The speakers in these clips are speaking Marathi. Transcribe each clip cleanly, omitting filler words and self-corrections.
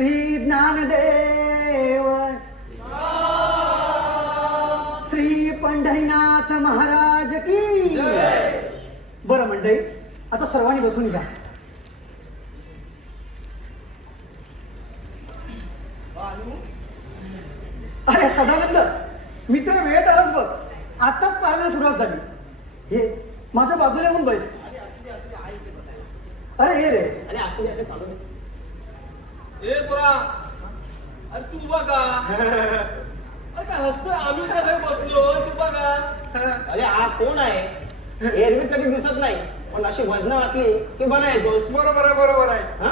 श्री ज्ञानदेव श्री पंढरीनाथ महाराज की बरं मंडळी, आता सर्वांनी बसून घ्या. अरे सदानंद मित्र, वेळेत आलास बघ. आताच पारायण सुरुवात झाली. हे माझ्या बाजूला येऊन बैस. अरे हे रे. अरे असं असं चालू दे. ए पोरा, अरे तू बघा. अरे काय हसतोय? आम्ही काय बसलो, तू बघा. अरे हा कोण आहे? एरवी कधी दिसत नाही, पण अशी वजन असली की बरं येतोस. बरोबर आहे, बरोबर आहे. हा?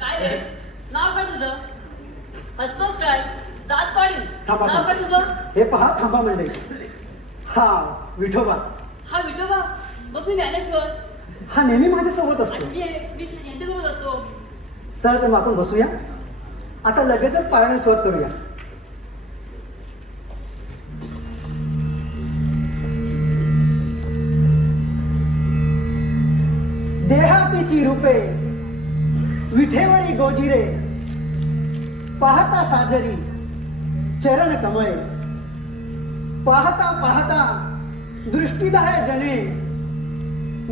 काय रे? नाव काय तुझं? हसतोस काय? दात पाडील. थांबा, नाव थांबा. काय तुझं? हे पहा, थांबा मंडळी. हा विठोबा. हा विठोबा. मग मी ज्ञानेश्वर. हा नेहमी माझ्यासोबत असतो. आणि मी यांच्यासोबत असतो. चला तर मग आपण बसूया. आता लगेचच पारायण सुरुवात करूया. देहातीची रूपे विठेवरी गोजिरे, पाहता साजरी चरण कमळे, पाहता पाहता दृष्टीदाय जने,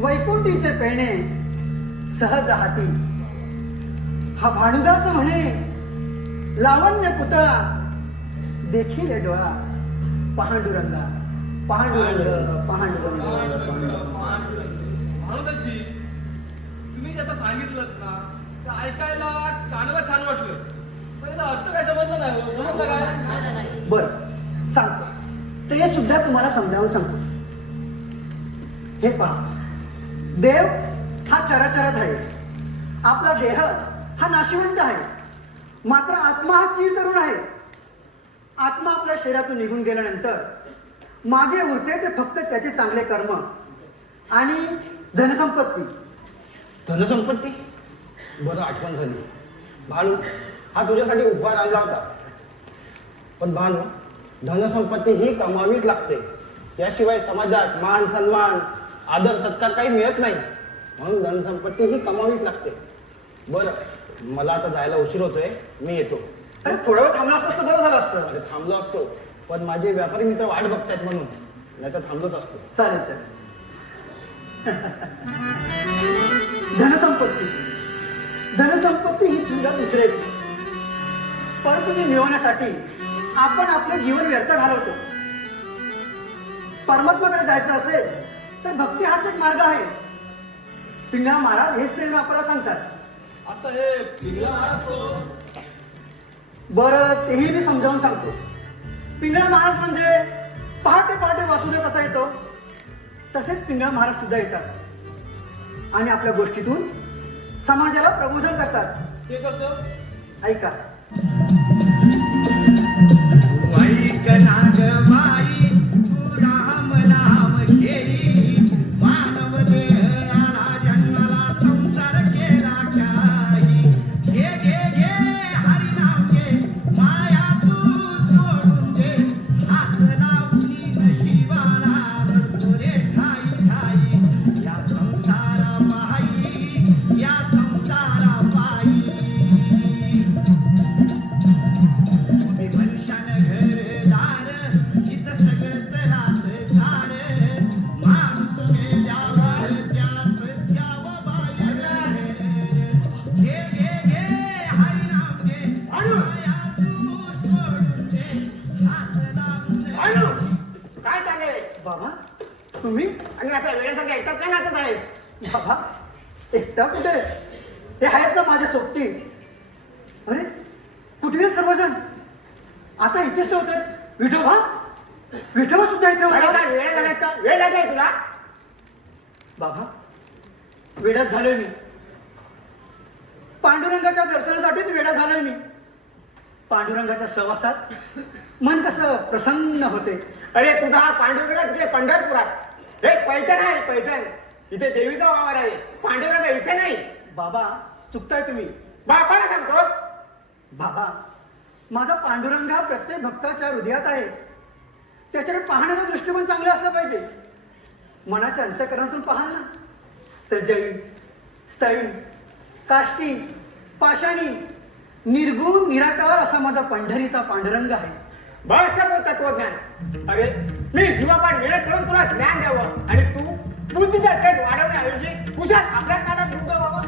वैकुंठीचे पेणे सहज हाती. हा भानुदास म्हणे लावण्य पुतळा, देखील डोळा पांडुरंगा पांडुरंग पांडुरंग पांडुरंग. भानुदाजी, तुम्ही जे आता सांगितलं ना, ते ऐकायला कानाला छान वाटलं, पण याचा अर्थ काय समजलं नाही हो. समजलं काय? नाही, नाही. बरं सांगतो, ते सुद्धा तुम्हाला समजावून सांगतो. हे पहा, देव हा चराचरात आहे. आपला देह हा नाशिवंत आहे, मात्र आत्मा हा चिरतरुण आहे. आत्मा आपल्या शरीरातून निघून गेल्यानंतर मागे उरते ते फक्त त्याचे चांगले कर्म आणि धनसंपत्ती. धनसंपत्ती? बरं आठवण झाली. भानू, हा तुझ्यासाठी उपहार आणला होता. पण भानू, धनसंपत्ती ही कमावीच लागते. त्याशिवाय समाजात मान सन्मान आदर सत्कार काही मिळत नाही. म्हणून धनसंपत्ती ही कमावीच लागते. बरं, मला आता जायला उशीर होतोय, मी येतो. अरे थोडा वेळ थांबला असतं बरं झालं असतं. अरे थांबलो असतो, पण माझे व्यापारी मित्र वाट बघतायत म्हणून, नाही तर थांबलोच असतो. चालेल चालेल. धनसंपत्ती धनसंपत्ती ही सुद्धा दुसऱ्याची, परंतु ती मिळवण्यासाठी आपण आपलं जीवन व्यर्थ घालवतो. परमात्माकडे जायचं असेल तर भक्ती हाच एक मार्ग आहे. पिंगळा महाराज हेच नेहमी आपल्याला सांगतात. आता हे पिंगला महाराज कोण? बरं, तेही मी समजावून सांगतो. पिंगळा महाराज म्हणजे पहाटे पहाटे वासुदेव कसा येतो, तसेच पिंगळा महाराज सुद्धा येतात आणि आपल्या गोष्टीतून समाजाला प्रबोधन करतात. ते कसं? ऐका. ऐक ना ग बाई, तू राम नाम घेई, मानव देह आला जन्माला, संसार केला काही. घे घे घे हरी नाम घे, माया तू सोडून दे, हात लावली नशिबाला, रडतो रे ठाई ठाई. या संसारा पायी, या संसारा पायी. मनुष्यान घरदार, इथं सगळंच राहत सार, माणूस मेल्यावर त्याच द्यावं बाहेर. घे घे घे हरी नाम घे, माया तू सोडून दे, हात लावून दे. काय चाललंय? बाबा तुम्ही? आणि आता वेळेसाठी एकटाच काय नाचत आहेस? बाबा एकटा कुठे? हे आहेत ना माझ्या सोबती. अरे कुठे गेले सर्वजण? आता इथेच होते. विठोबा विठोबा सुद्धा इथे अरे होता. काय वेळ घालायचा? वेळ लागेल तुला? बाबा वेडाच झालोय मी. पांडुरंगाच्या दर्शनासाठीच वेडा झालोय मी. पांडुरंगाच्या सहवासात मन कसं प्रसन्न होते. अरे तुझा हा पांडुरंग तिकडे पंढरपुरात. हे पैठण आहे, पैठण. इथे देवीचा वावर आहे. पांडुरंग इथे नाही. बाबा चुकताय तुम्ही. बापाला सांगतो. बाबा माझा पांडुरंग हा प्रत्येक भक्ताच्या हृदयात आहे. त्याच्याकडे पाहण्याचा दृष्टिकोन चांगला असला पाहिजे. मनाच्या अंतःकरणातून पाहाल ना तर जैन, स्थळी, काष्टी, पाषाणी निर्गुण निराकार असा माझा पंढरीचा पांडुरंग आहे. बस का तो तत्वज्ञान. अरे मी जीवापाठ वेळ करून तुला ज्ञान द्यावं आणि तू बुद्धीचा छेद वाढवण्याऐवजी कुशात आपल्या कानात गुंग व्हावं.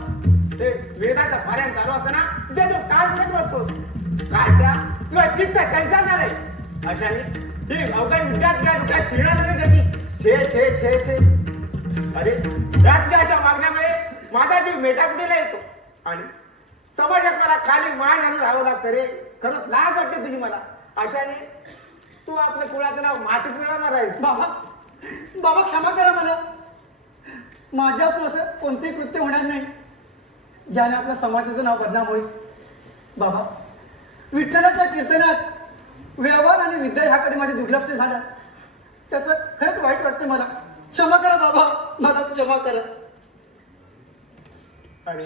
ते वेदाचा पारायण चालू असताना ते जो टाळ फिरत बसतोस काय त्या तुला चित्त चंचल झालंय. अशाने ही अवघड विद्यार्थी तुझ्या शिरणार नाही जशी छे छे छे छे. अरे या तुझ्या अशा मागण्यामुळे माझा जीव मेटाकुटीला येतो आणि समाजात मला खाली मान आणून राहावं लागतं रे. खरंच लाज वाटते तुझी मला. अशाने तू आपल्या कुळाचं नाव मातीत मिळवणार आहेस. बाबा बाबा क्षमा करा मला. माझ्या असं कोणतेही कृत्य होणार नाही ज्याने आपल्या समाजाचं नाव बदनाम होईल. बाबा विठ्ठलाच्या कीर्तनात व्यवहार आणि विद्या ह्याकडे माझे दुर्लक्ष झालं. त्याचं खरंच वाईट वाटतं मला. क्षमा करा बाबा, मला क्षमा करा. अरे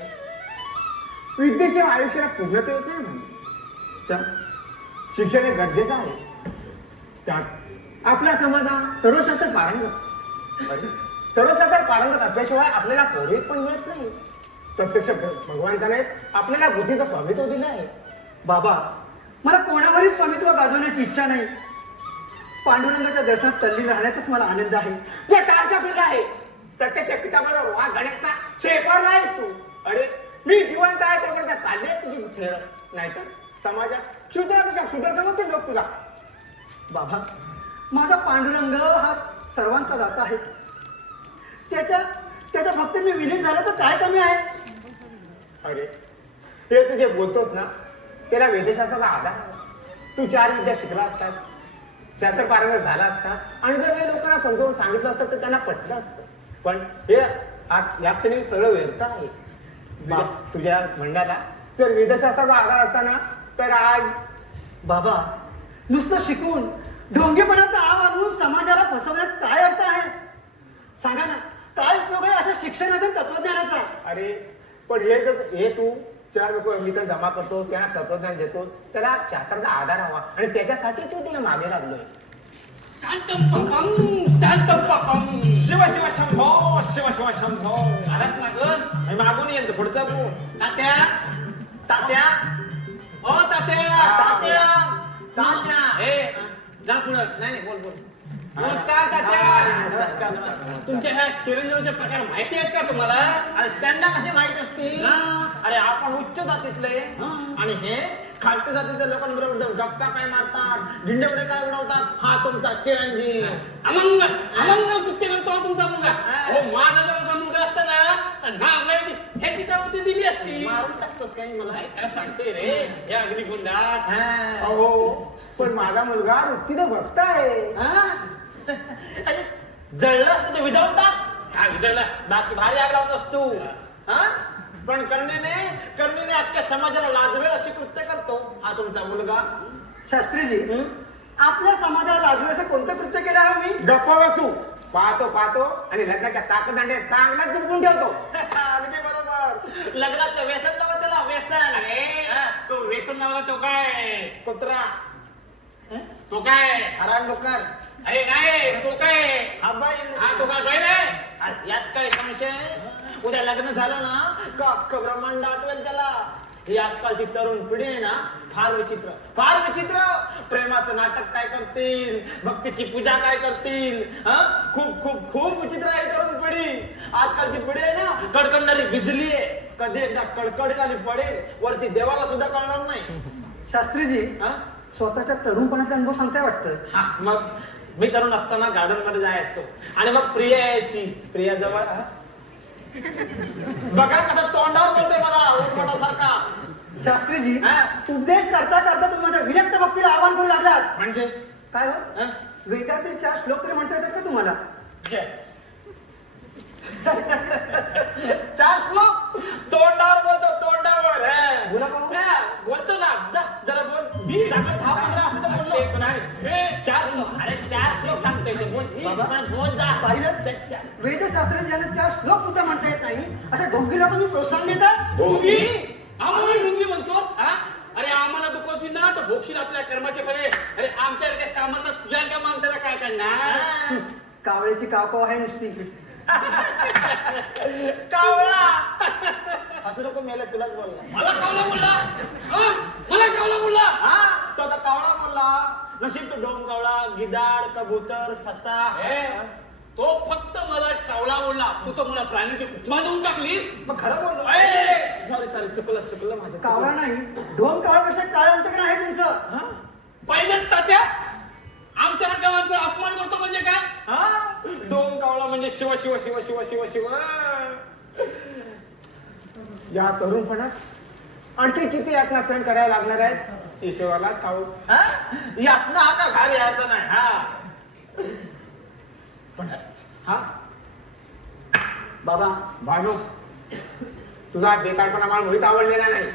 विद्येशिवाय आयुष्याला पूर्णता येत नाही म्हणजे. त्या शिक्षण हे गरजेचं आहे. त्यात आपल्या समाजात सर्वशास्त्र पारंगत. अरे सर्वशास्त्र पारंगत असल्याशिवाय आपल्याला पोरे पण मिळत नाही. प्रत्यक्ष भगवंताने आपल्याला बुद्धीचं स्वामित्व दिलं आहे. बाबा मला कोणावरही स्वामित्व गाजवण्याची इच्छा नाही. पांडुरंगाच्या दर्शनात तल्लीन राहण्यातच मला आनंद आहे. जे टाळचा पिल्ला आहे प्रत्यक्ष पिताबरोबर वाघ घाण्याचा शेफारला आहेस तू. अरे मी जिवंत आहे त्याकडे चालले तुझी खेळ नाहीतर समाजात शूद्रापेक्षा शूद्र समजते लोक तुला. बाबा माझा पांडुरंग हा सर्वांचा दाता आहे. त्याच्या भक्त मी विलीन झालो तर काय कमी आहे. अरे ते तुझे बोलतोस ना त्याला वेदशास्त्राचा आधार. तू 4 विद्या शिकला असतात, शास्त्र पारंगत झाला असता आणि जर काही लोकांना समजावून सांगितलं असतं तर त्यांना पटलं असतं. पण हे या क्षणी सरळ व्यर्थ आहे. तुझ्या म्हणण्याला जर वेदशास्त्राचा आधार असताना तर आज बाबा नुसतं शिकून ढोंगेपणाचा आव आणून समाजाला फसवण्यात काय अर्थ आहे. सांगा ना काय उपयोग आहे अशा शिक्षणाचा तत्वज्ञानाचा. अरे पण हे तू 4 लोक मित्र जमा करतोस त्यांना तत्वज्ञान देतोस त्याला शास्त्राचा आधार हवा आणि त्याच्यासाठी तू तिला मागे लागलोय. शिव शिव शंभो शिव शिव शंभो. आलाच मागून मागून येतो पुढचा तू. तात्या तात्या ओ तात्या तात्या तात्या ए जा पुढं. नाही बोल बोल. नमस्कार तात्या. नमस्कार नमस्कार. तुमच्या ह्या चिरंजीवचे प्रकार माहिती आहेत का तुम्हाला. अरे त्यांना कसे माहित असतील. हा. अरे आपण उच्च जातीतले हा. आणि हे खालच्या जातीच्या लोकांबरोबर जाऊन गप्पा काय मारतात झिंडवडे काय उडवतात. हा तुमचा चिरंजीव अमंग अमंग कृत्य करतो हा तुमचा मुलगा. हो माझा मुलगा असताना नाव हे तिच्यावरती दिली असती. मारून टाकतोस काही मला. काय सांगते रे या अग्निकुंडात. अहो पण माझा मुलगा वृत्तीने भक्त आहे. जळलं असतं ते विजावून टाक. हा विजयला बाकी भारी आग लावतोस तू. हा पण करणीने अख्ख्या समाजाला लाजवेल अशी कृत्य करतो हा तुमचा मुलगा. शास्त्रीजी आपल्या समाजाला लागू असं कोणतं कृत्य केलं आहे मी. गप्प बसू. पाहतो आणि लग्नाच्या साखरदांड्यात चांगला जुळवून ठेवतो. अगदी बरोबर. लग्नाचं व्यसन नव्हतं त्याला व्यसन. अरे तो वेसन नावाला तो काय कुत्रा तो काय हरान डुक्कर अरे नाही तो काय हा बाई. हा तो काय बैल आहे. यात काय संशय. उद्या लग्न झालं ना का अख्खं ब्रह्मांड आठवेल त्याला. ही आजकालची तरुण पिढी आहे ना फार विचित्र. प्रेमाचं नाटक काय करतील, भक्तीची पूजा काय करतील. खूप खूप खूप विचित्र आहे तरुण पिढी. आजकालची पिढी आहे ना कडकडणारी बिजली आहे. कधी एकदा कडकडील आणि पडेल वरती देवाला सुद्धा कळणार नाही. शास्त्रीजी स्वतःच्या तरुणपणाचा अनुभव सांगताय वाटतं. हा मग मी तरुण असताना गार्डन मध्ये जायचो आणि मग प्रिया यायची. प्रिया जवळ बघा कसं तोंडावर बोलतोय मला उठमटासारखा. शास्त्रीजी उपदेश करता करता तुम्ही माझ्या विरक्त भक्तीला आवाहन करू लागलात. म्हणजे काय हो वेदातील 4 श्लोक तरी म्हणता येतात का तुम्हाला. 4 श्लोक तोंडावर बोलतो तोंडावर. बोला पाहू. बोलतो ना जरा बोल. मी चांगलं 10-15 असं तर बोललो. 4 श्लोक. अरे 4 श्लोक सांगतोय ते बोल. बोल जा. पाहिलं वेदशास्त्राने ज्यांना 4 श्लोक सुद्धा म्हणता येत नाही अशा ढोंगीला तुम्ही प्रोत्साहन देतात. ढोंगी आम्हाला ढोंगी म्हणतो. अरे आम्हाला दुखवशील ना तर भोगशील आपल्या कर्माचे फळे. अरे आमच्यासारख्या सामर्थ्य तुझ्या का माणसाला काय करणार. कावळ्याची कावकाव आहे नुसती. कावळा असं नको मेले तुलाच बोलला. मला कावला बोलला हा? मला कावला बोलला हा तो आता कावळा बोलला. नशीब तो डोम कावळा, गिधाड, कबूतर, ससा. ए, तो फक्त मला कावला बोलला. तू तर मला प्राण्याची उपमा देऊन टाकलीस. मग खरं बोललो. ए! सॉरी चुकलं माझं. कावळा नाही, ढोंग कावळापेक्षा काळं अंतकरण आहे तुमचं. हा? पहिलेच तात्या आमच्या गावाचा अपमान करतो म्हणजे काय हा? डोम कावळा म्हणजे शिव शिव शिव शिव शिव शिव. या तरुणपणात आणखी किती यातना सहन कराव्या लागणार आहेत ईश्वरालाच ठाऊक. हा? यातना हा का घाल यायचा नाही. हा पण हा बाबा, भानू तुझा बेकारपणा मला मुळीच आवडलेला नाही.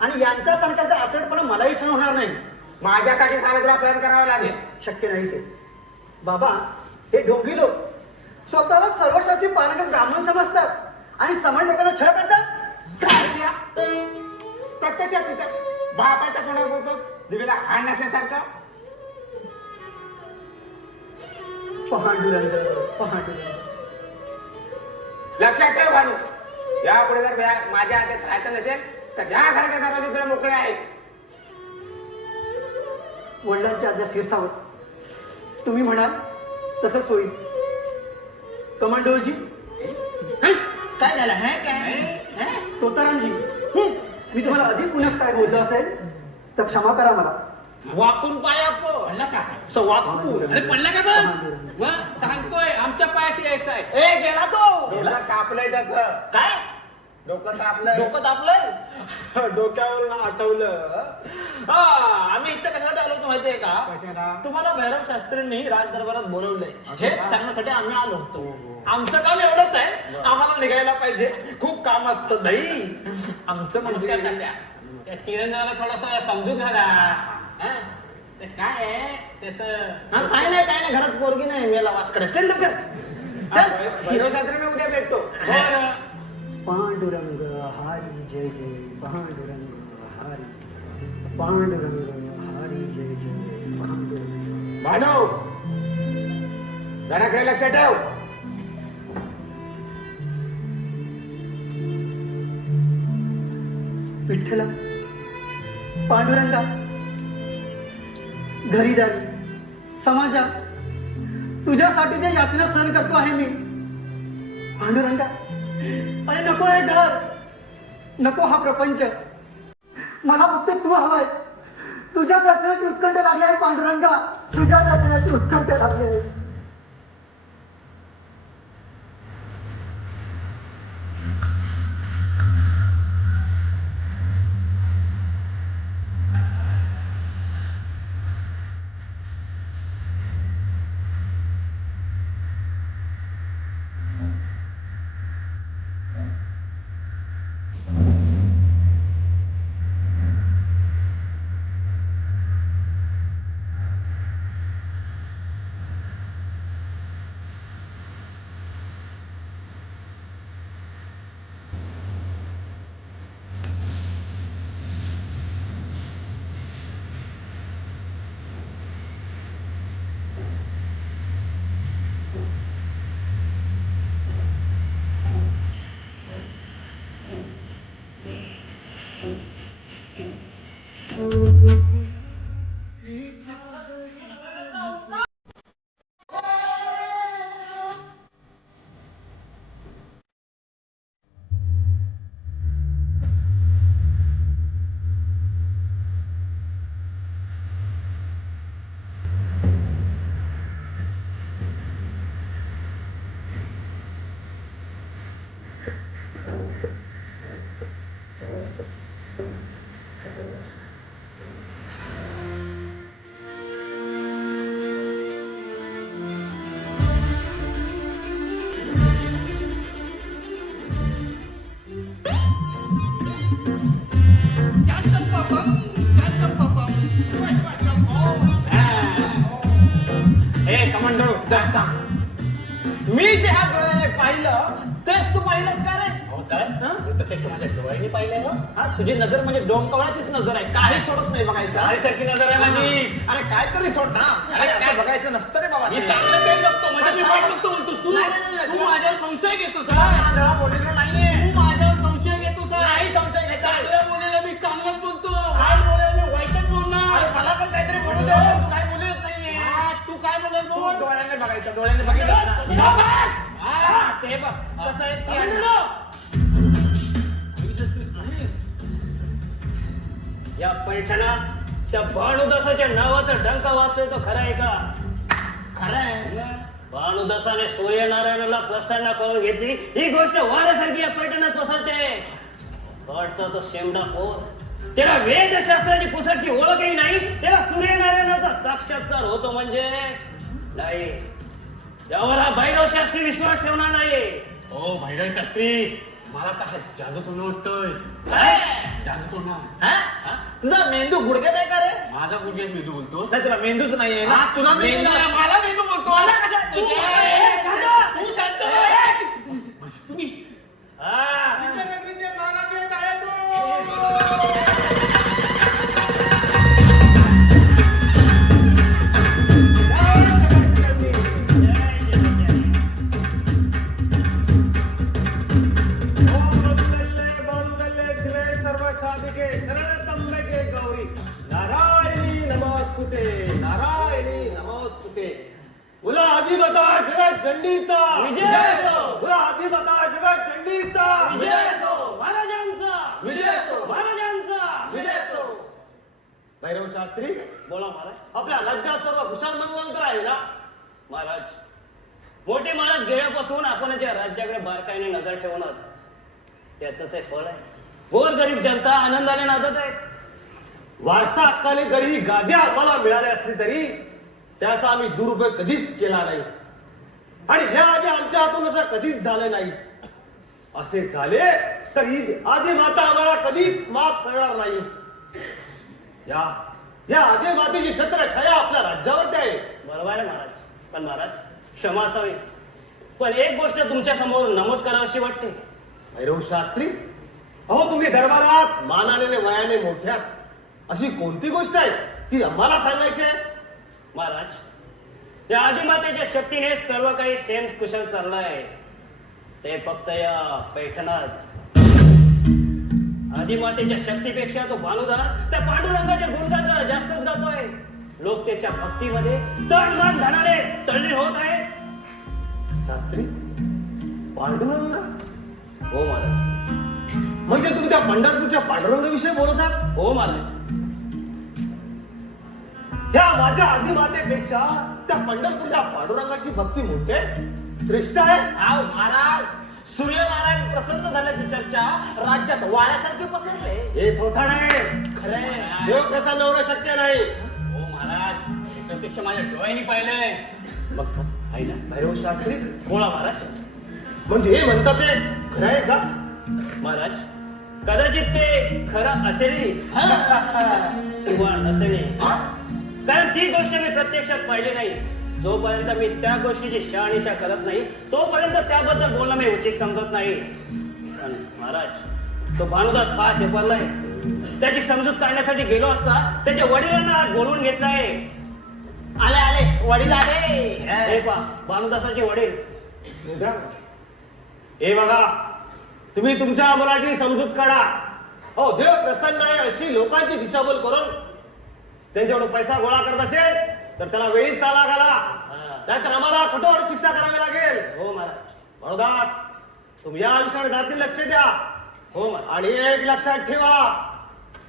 आणि यांच्यासारख्याचा आचरटपणा मलाही सहन होणार नाही. माझ्यासाठी सारं तुला सहन करावं लागेल. शक्य नाही ते. बाबा, हे ढोंगी लोक स्वतःला सर्वशास्त्री पारंगत ब्राह्मण समजतात आणि समाज लोकांना छळ करतात. काय द्या प्रत्यक्ष पिता बापाच्या तोंडावर बोलतो जिभेला हाड नसल्यासारखं. पहाडुरंग. लक्षात ठेव भानू, यापुढे जर माझ्या हातात राहायचं नसेल तर ह्या घराच्या दरवाजे तुला मोकळे आहेत. वडिलांच्या आज्ञा शिरसावत. तुम्ही म्हणाल तसंच होईल. कमांडोजी, काय झालं हे काय? तोतारामजी, मी तुम्हाला अधिक पुण्यात काय बोललो असेल तर क्षमा करा मला. वाकून पाया पडला का वाकून. अरे पडला का बघ मग सांगतोय आमच्या पायाशी यायचा आहे ए गेला तो. डोकं कापलंय त्याचं. काय डोकं तापलंय. डोकं तापलंय? डोक्यावरून आठवलं. हा आम्ही इथं कशासाठी आलो होतो माहितीये का? कशाला? तुम्हाला भैरव शास्त्रींनी राजदरबारात बोलवलंय हेच सांगण्यासाठी आम्ही आलो होतो. आमचं काम एवढंच आहे, आम्हाला निघायला पाहिजे. खूप काम असतं दही आमचं. नमस्कार म्हणजे तात्या. त्या चिरंजीवाला थोडासा समजून घाला हा? ते काय आहे त्याच हा काय नाही घरात पोरगी नाही मेला वासकडे. चल लवकर चल. भैरवशास्त्री मी उद्या भेटतो. बरं पांडुरंग हरी जय जय. पांडुरंग हरी. पांडुरंग हरी जय जय. पांडुरंग. भानू घराकडे लक्ष ठेव. विठ्ठला, पांडुरंगा, घरीदारी समाजात तुझ्यासाठी त्या यातना सहन करतो आहे मी. पांडुरंगा, अरे नको हे घर, नको हा प्रपंच. मला फक्त तू हवायस. तुझ्या दर्शनाची उत्कंठ लागली आहे पांडुरंगा. तुझ्या दर्शनाची उत्कंठ लागली आहे. कमांडो दस्ता, मी जे ह्या डोळ्याने पाहिलं तेच तू पाहिलंस का रे? हो काय प्रत्यक्ष माझ्या डोळ्यांनी पाहिलंय हो. हा तुझी नजर म्हणजे डोंकावळाचीच नजर आहे, काही सोडत नाही बघायचं. सारखी नजर आहे माझी. अरे काय तरी सोड ना. अरे काय? काय बघायचं नसतं रे बाबा. मी चांगलं काही बघतो म्हणजे मी वाईट बघतो म्हणतो तू नाही, नाही, नाही, तू तुला- माझ्यावर संशय घेतोस तुला हा? आंधळा बोललेला नाहीये. तू माझ्यावर संशय घेतोस हा? नाही बघायचं डोळ्याने बघितलं गप्प ना. बस! हा, ते बघ कसं आहे ते अण्णा. या पैठणात त्या भानुदासाच्या नावाचा डंका वाजतोय तो खरा आहे का? खरं आहे भानुदासाने सूर्यनारायणाला प्रसन्न करून घेतली ही गोष्ट वाऱ्यासारखी या पैठणात पसरते. वाटतं तो शेमडा पोर त्याला वेदशास्त्राची पुसरची ओळखही नाही, त्याला सूर्यनारायणाचा साक्षात्कार होतो म्हणजे नाही. यावर हा भैरव शास्त्री विश्वास ठेवणार नाही. हो भैरव शास्त्री, मला कशा जादू कोण वाटतोय. काय? जादू कोण हा? तुझा मेंदू गुडघ्यात आहे का रे? माझा कुठे मेंदू बोलतो. नाही तुला मेंदूच नाहीये ना. तुला मेंदू नाही, मला मेंदू बोलतो. मला कशा- तू- ए, शांत! तू शांत बस. बस तुम्ही. हा. विजयनगरीचे महाराज आहे तू. सर्व साधिके शरणतंबके गौरी नारायणी नमोस्तुते नारायणी नमोस्तुते. बोला अधिपता जगत चंडीचा विजय असो. बोला अधिपता जगत चंडीचा विजय असो महाराजांचा. विजय असो. महाराजांचा. विजय असो. भैरव शास्त्री, बोला महाराज. आपल्या राज्यात सर्व कुशल मंगल तर आहे ना? महाराज, मोठे महाराज गेल्यापासून आपणच या राज्याकडे बारकाईने नजर ठेवणार. त्याच हे फळ आहे. गोर गरीब जनता आनंदाने नांदत आहेत. वारसा हक्काने जरी ही गादी आम्हाला मिळाली असली तरी त्याचा आम्ही दुरुपयोग कधीच केला नाही आणि ह्या आधी आमच्या हातून असं कधीच झालं नाही. असे झाले तर ही आधी माता आम्हाला कधीच माफ करणार नाही. या आधी मातेची छत्रछाया आपल्या राज्यावरती आहे. बरोबर आहे महाराज. पण महाराज, क्षमा असावी. पण एक गोष्ट तुमच्या समोर नमूद करावीशी वाटते. भैरव शास्त्री, अहो तुम्ही दरबारात मानाने आणि वयाने मोठ्यात, अशी कोणती गोष्ट आहे ती आम्हाला सांगायची आहे? महाराज, या आदिमातेच्या शक्तीने सर्व काही सेम कुशल चाललंय. ते फक्त या पैठणात आदिमातेच्या शक्तीपेक्षा तो भानुदास त्या पांडुरंगाच्या गुणगान जरा जास्तच गातोय. लोक त्याच्या भक्तीमध्ये तन मन धनाने तल्लीन होत आहेत. शास्त्री, पांडुरंग हो महाराज. म्हणजे तुम्ही त्या पंढरपूरच्या पांडुरंगाविषयी बोलत आहात? हो महाराज. ह्या माझ्या आदिमातेपेक्षा त्या पंढरपूरच्या पांडुरंगाची भक्ती मोठे श्रेष्ठ आहे. आव महाराज, सूर्यनारायण प्रसन्न झाल्याची चर्चा राज्यात वाऱ्यासारखी पसरले. हे थोथाड आहे. खरंय. देव प्रसन्न होणं शक्य नाही. हो महाराज, हे प्रत्यक्ष माझ्या डोळ्यांनी पाहिलंय. मग आहे ना. भैरव शास्त्री, बोला महाराज. म्हणजे हे म्हणतात ते खरं आहे का? महाराज, कदाचित ते खरं असेलही किंवा नसेलही. कारण ती गोष्ट मी प्रत्यक्षात पाहिली नाही. जोपर्यंत मी त्या गोष्टीची शहानिशा करत नाही तोपर्यंत त्याबद्दल बोलणं मी उचित समजत नाही. पण महाराज, तो भानुदास फार शेपरलाय. त्याची समजूत काढण्यासाठी गेलो असता त्याच्या वडिलांना आज बोलवून घेतलाय. आले आले वडील आले. हे पहा, भानुदासाचे वडील. हे बघा, तुम्ही तुमच्या मुलाची समजूत काढा. हो, देव प्रसन्न आहे अशी लोकांची दिशाभूल करून त्यांच्याकडून पैसा गोळा करत असेल तर त्याला वेळीच चाला घाला, नाहीतर आम्हाला कठोर शिक्षा करावी लागेल. हो महाराज. भानुदास, तुम्ही या विषयाकडे जाती लक्ष द्या. हो महाराज. आणि एक लक्षात ठेवा,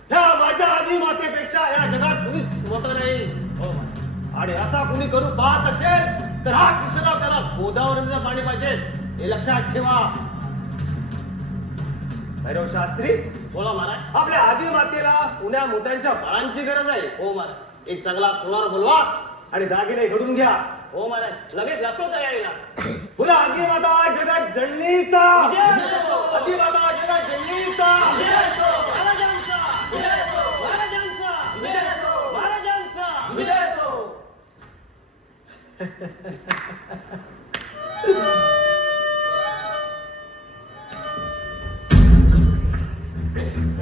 ह्या माझ्या आधी मातेपेक्षा या जगात कुणीच मोठं नाही. हो महाराज. आणि असा कुणी करू पाहत असेल तर हा किशोराव त्याला गोदावरीचं पाणी पाहिजे, हे लक्षात ठेवा. भैरव शास्त्री, बोला महाराज. आपल्या आदी मातेला पुण्या मोठ्यांच्या बाळांची गरज आहे. हो महाराज. एक चांगला सोनार बोलवा आणि दागिने घडून घ्या. हो महाराज, लगेच लागतो तयारीला. बोला आदी माता जगत जननीचा. विजय असो. आदी माता जगत जननीचा. महाराजांचा. महाराजांचा. महाराजांचा. विजय असो.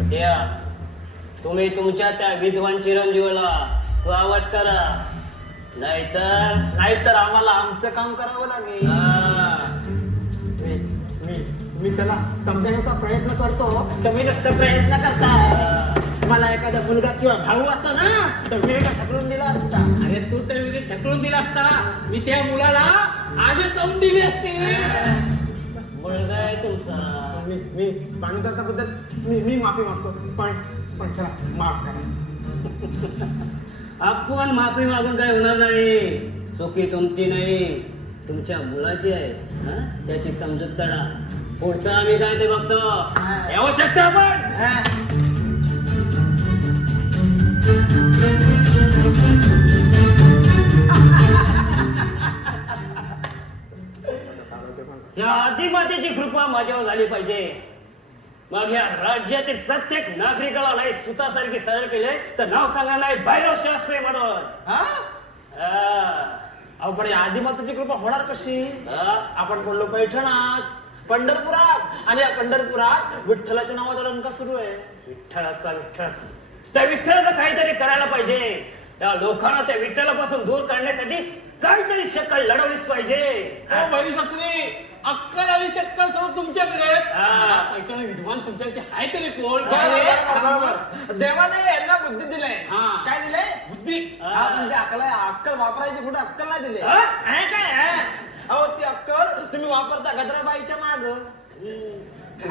द्या, तुम्ही तुमच्या त्या विद्वान चिरंजीवाला सावध करा, नाहीतर आम्हाला आमचं काम करावं लागेल. मी त्याला समजायचा प्रयत्न करतो, तुम्ही नुसतं प्रयत्न करताय. मला एखादा मुलगा किंवा भाऊ असता ना तर विहिरीला ढकलून दिला असता. अरे तू तर विहिरीत ढकलून दिला असता, मी त्या मुलाला आधी लावून दिली असते. मुलगा आहे तुमचा. मी भानुदाचा बद्दल मी माफी मागतो, पण चला माफ करा. आपण माफी मागून काय होणार नाही. चुकी तुमची नाही, तुमच्या मुलाची आहे. हा? त्याची समजूत काढा. पुढचं आम्ही काय ते बघतो. येऊ शकतो आपण. या आदिमातेची कृपा माझ्यावर झाली पाहिजे. मग या राज्यातील प्रत्येक नागरिकाला नाही सुतासारखी सरळ केले तर नाव सांगा नाही भैरव शास्त्री म्हणून. हा? हा. अहो पण या आदिमाताची कृपा होणार कशी? हा? आपण पडलो पैठणात, पंढरपुरात, आणि या पंढरपुरात विठ्ठलाच्या नावाचा डंका सुरू आहे. विठ्ठलाच त्या विठ्ठलाचं काहीतरी करायला पाहिजे. या लोकांना त्या विठ्ठलापासून दूर करण्यासाठी काहीतरी शक्कल लढवलीच पाहिजे. ओ भैरवशास्त्री, अक्कल आणि शक्कल सर्व तुमच्याकडे आहेत. हा. पैठण विद्वान तुमच्याकडे आहे तरी कोण? बरोबर. देवाने यांना बुद्धी दिलंय. हा. काय दिलंय? बुद्धी. हा, म्हणजे अक्कल वापरायची कुठे अक्कल नाही दिली. हा? आहे काय आहे? अहो ती अक्कल तुम्ही वापरता गजराबाईच्या माग.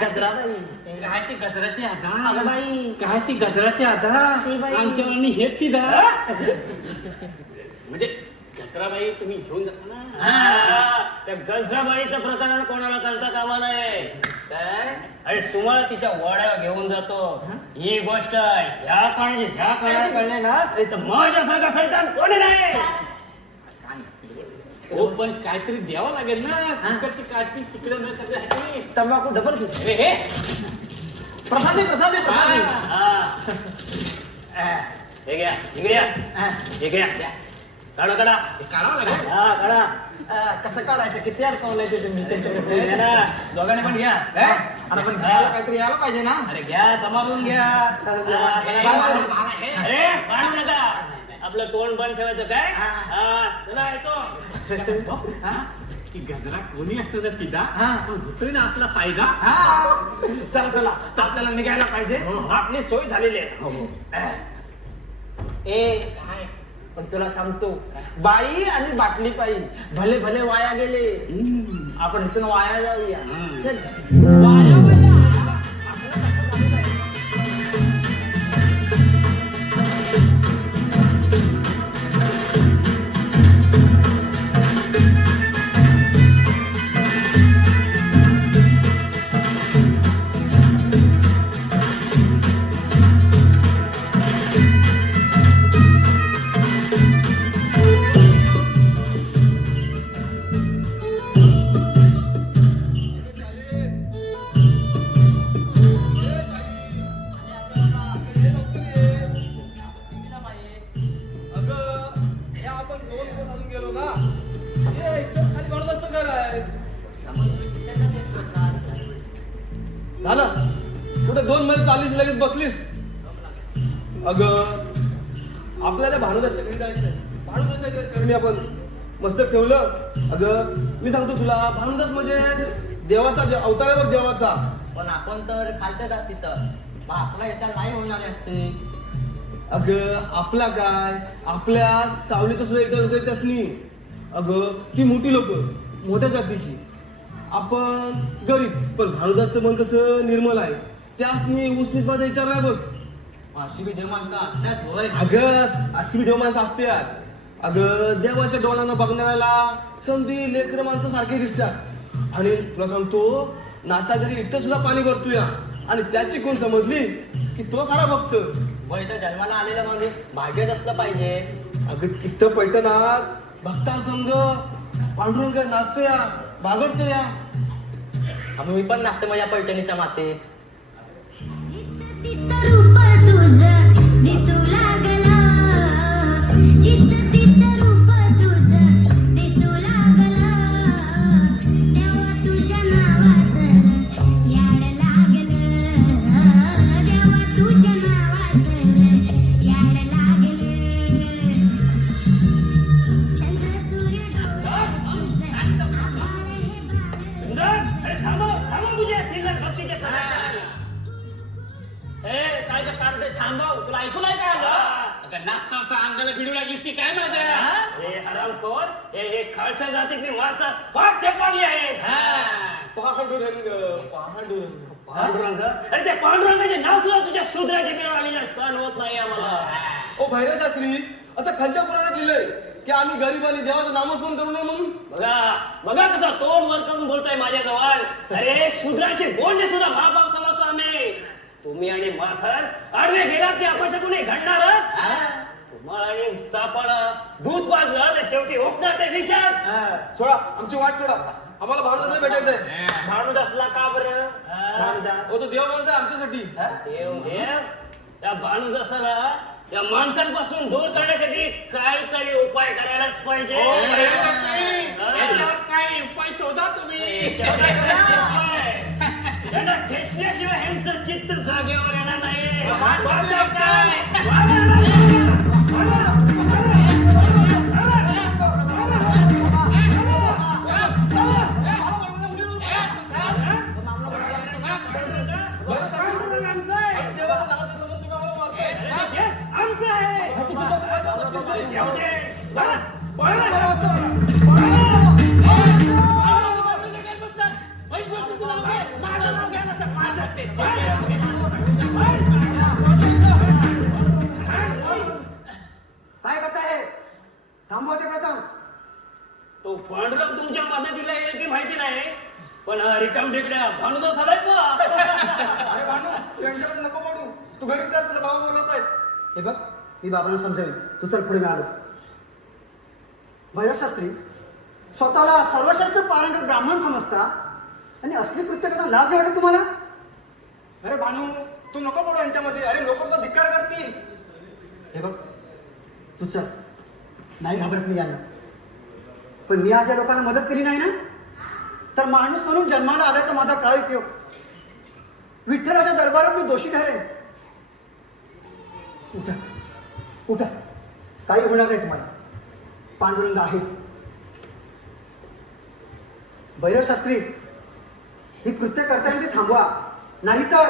गजराबाई काय ती गजराची अगं आधा? बाई. काय ती गजराची आधा? शिबाई. आमच्यावर हे फिदा. म्हणजे गजराबाई तुम्ही घेऊन जाता ना. हा. त्या गजराबाईचं प्रकरण कोणाला करता कामा नये. काय अरे तुम्हाला तिच्या वाड्यावर घेऊन जातो ही गोष्ट ह्या काळात कळले ना तर माझ्यासारखा सैतान कोणी नाही. हो पण काहीतरी द्यावं लागेल ना. तिकडची काठी तिकडे न करता तंबाखू डबल घेऊ. हे प्रसादी प्रसादी प्रसादी. हा. हे घ्या इकडे या. हे घ्या काढा काढा. काढावं लागेल. हा काढा. कसं काढायचं? किती अडकवलंय ते तुम्ही घ्या त्यांच्याकडे? ना. दोघांनी पण घ्या. आता पण घ्यायला काहीतरी यायला पाहिजे ना. अरे घ्या सांभाळून घ्या. अरे भांडू नका. आपलं तोंड बंद ठेवायचं काय. हा चला येतो. ती गजरा कोणी असतं ना फिदा, हा. पण होतोय ना आपला फायदा. चला चला आपल्याला निघायला पाहिजे. आपली सोय झालेली आहे. ए काय पण तुला सांगतो, बाई आणि बाटली पायी भले भले वाया गेले. आपण इथून वाया जाऊया. चल वाया वाया. झालं कुठे 2 मैल चाललीस लगेच बसलीस. अगं आपल्याला भानुदाच्या घरी जायचंय. भानुदाच्या चरणी आपण मस्तक ठेवलं. अगं मी सांगतो तुला, भानुदास म्हणजे देवाचा अवतार आहे बघ, देवाचा. पण आपण तर खालच्या जातीचं, मग आपला एका नाही होणार असते. अगं आपला काय, आपल्या सावलीचं सुद्धा एकदा होतं त्यासनी. अगं ती मोठी लोक मोठ्या जातीची, आपण गरीब. पण भानुदासचं मन कसं निर्मल आहे. त्यासनी उसनीस माझा विचार नाही बघ. अशी विजय माणसं असतात होय. अगं अशी देव माणसं असतात. अगं देवाच्या डोळ्यानं बघणाऱ्याला समधी लेकर माणसं सारखे दिसतात. आणि तुला सांगतो, नाताघरी इथं सुद्धा पाणी भरतोय आणि त्याची कोण समजली की तो खरा भक्त. वय तर जन्माला आलेला माणूस भाग्यच असलं पाहिजे. अगं इथं पैठणात भक्ता संघ पांडुरंग नाचतोय, बागडतोय. आम्ही मी पण नाचते माझ्या पैठणीच्या मातेत. चित्त रूप तुझं दिसू लागला, चित्त रूप तुझं दिसू लागला, देवा तुझ्या नावाचं याड लागलं, देवा तुझ्या नावाचं याड लागलं, चंद्र सूर्य डोळे तुझं आभाळ हे सुंदर, अरे थांबव तुझ्या भक्तीच्या प्रकाशात. काय का काम ते थांबव, तुला ऐकू नाही काय आलं? अगं नाचता अंगाला भिडू लागलीस की काय माझ्या? हे हरामखोर, हे खालच्या जातीतली माणसं फार सेपारली आहेत. पांडुरंग पांडुरंग पांडुरंग, अरे त्या पांडुरंगाचे नाव सुद्धा तुझ्या शूद्राच्या मिळवलेलं सण होत नाही आम्हाला. ओ भैरव शास्त्री, असं खालच्या पुराणात लिहिलंय की आम्ही गरीबांनी देवाचं नामस्मरण करू नये म्हणून. बघा कसा तोंड वर करून बोलतोय माझ्याजवळ. अरे शूद्राशी बोलणे सुद्धा महापाप समजतो आम्ही. तुम्ही आणि मासाळ आडवे गेलात की अपशकुनी घडणारच. तुम्हाला आणि सापाला दूध पाजलं तर शेवटी ओकणार ते विषाच. सोडा, आमची वाट सोडा. आम्हाला भावनाला भेटायचंय. भानुदासला का बरं? भानुदास हो, तो देव माणूस आहे आमच्यासाठी. देव त्या भानुदासाला त्या माणसांपासून दूर करण्यासाठी काहीतरी उपाय करायलाच पाहिजे. काय उपाय शोधा तुम्ही. त्यांना ठेचल्याशिवाय ह्यांचं चित्त जागेवर येणार नाही. देवाचं नाव घेतलं म्हणून तुम्ही आम्हाला मारताय. आमचं आहे. काय करताय? थांबवा ते प्रथम. तो पांडुरंग तुमच्या मदतीला येईल की माहिती नाही, पण रिकाम टेकड्या भानुदास आलाय पहा. अरे भानू, तू यांच्याकडे नको पडू. तू घरी जा, तुझा भाऊ बोलत आहेत. हे बघ, मी बाबांना समजावीन. तू चल पुढे, मी आलो. भैरव शास्त्री, स्वतःला सर्वशास्त्र पारंगत ब्राह्मण समजता आणि असली कृत्य करता लाज नाही वाटत तुम्हाला? अरे भानू, तू नको पडू यांच्यामध्ये. अरे लोक तुला धिक्कार करतील. हे बघ, तू चल. नाही घाबरत मी यांना, पण मी आज या लोकांना मदत केली नाही ना, तर माणूस म्हणून जन्माला आल्याचा माझा काय उपयोग? विठ्ठलाच्या दरबारात मी दोषी ठरेन. उठा उठा, काही होणार नाही तुम्हाला. पांडुरंग आहे. भैरव शास्त्री, ही कृत्य करताना ती थांबवा, नाहीतर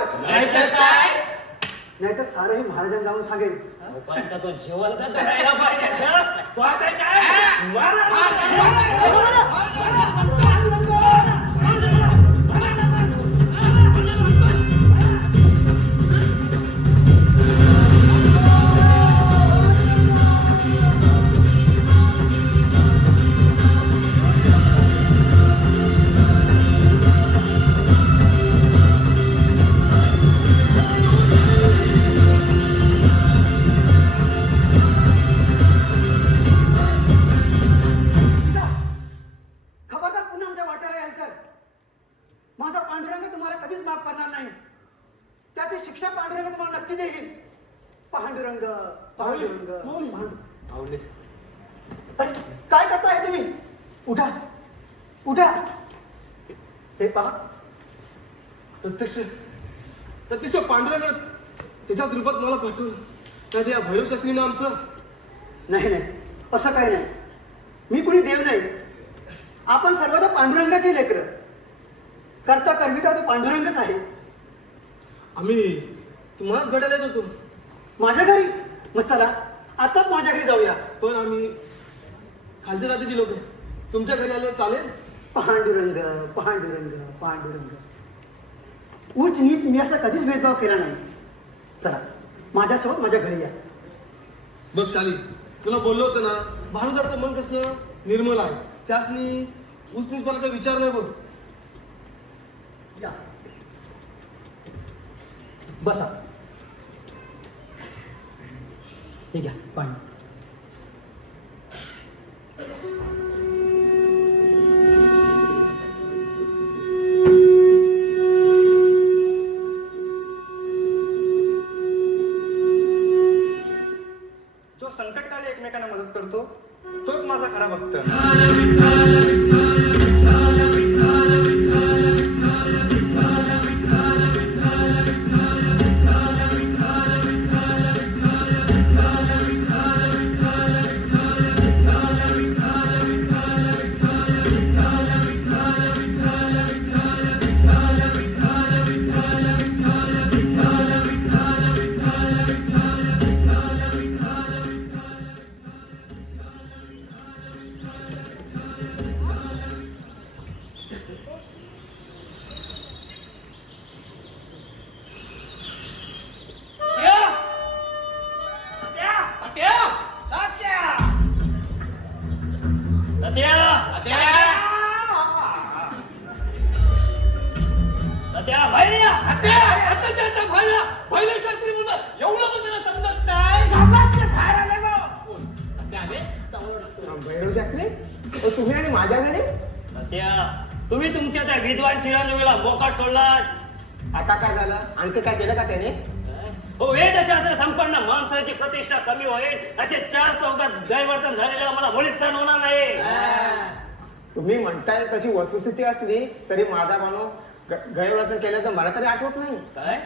सारं हे महाराजांना जाऊन सांगेन. तोपर्यंत तो जिवंत धरायला पाहिजे सर. पाहताय काय? मारा. खबरदार, पुन्हा आमच्या वाट्याला याल तर माझा पांडुरंग तुम्हाला कधीच माफ करणार नाही. त्याची शिक्षा पांडुरंग तुम्हाला नक्की देईल. पांडुरंग पांडुरंग आवडले. अरे काय करताय तुम्ही? उठा उठा. हे पहा, प्रत्यक्ष पांडुरंग त्याच्या रूपात मला पाठवलं. नाही या भैरव शास्त्रीनं आमचं. नाही नाही, असं काही नाही. मी कुणी देव नाही. आपण सर्वदा पांडुरंगाचे लेकरं. करता करविता तो पांडुरंगच आहे. आम्ही तुम्हालाच भेटायला येत होतो. माझ्या घरी? मग चला आताच माझ्या घरी जाऊया. पण आम्ही खालच्या जातीची लोक. तुमच्या घरी आले चालेल? पांडुरंग पांडुरंग पांडुरंग. उच नीच मी असा कधीच भेदभाव केला नाही. चला माझ्यासोबत माझ्या घरी या. बघ शाली, तुला बोललो होतं ना, भानुदाचं मन कसं निर्मल आहे. त्यासनी उसनीचपणाचा विचार नाही बघ. या बसा. हे घ्या पाणी. जो संकटकाळी एकमेकांना मदत करतो, तोच माझा खरा भक्त. तुम्ही आणि माझ्या घरी त्या तुम्ही तुमच्या त्या विद्वान चिरंजीवीला मोकाट सोडलात. आता काय झालं आणखी काय केलं का त्याने हो वेदशास्त्र संपन्न माणसाची प्रतिष्ठा कमी होईल असे 4 चौकात गैरवर्तन झालेलं मला मुळीच सहन होणार नाही. तुम्ही म्हणताय तशी वस्तुस्थिती असली तरी माझा मानव गैरवर्तन केल्याचं मला तरी आठवत नाही. काय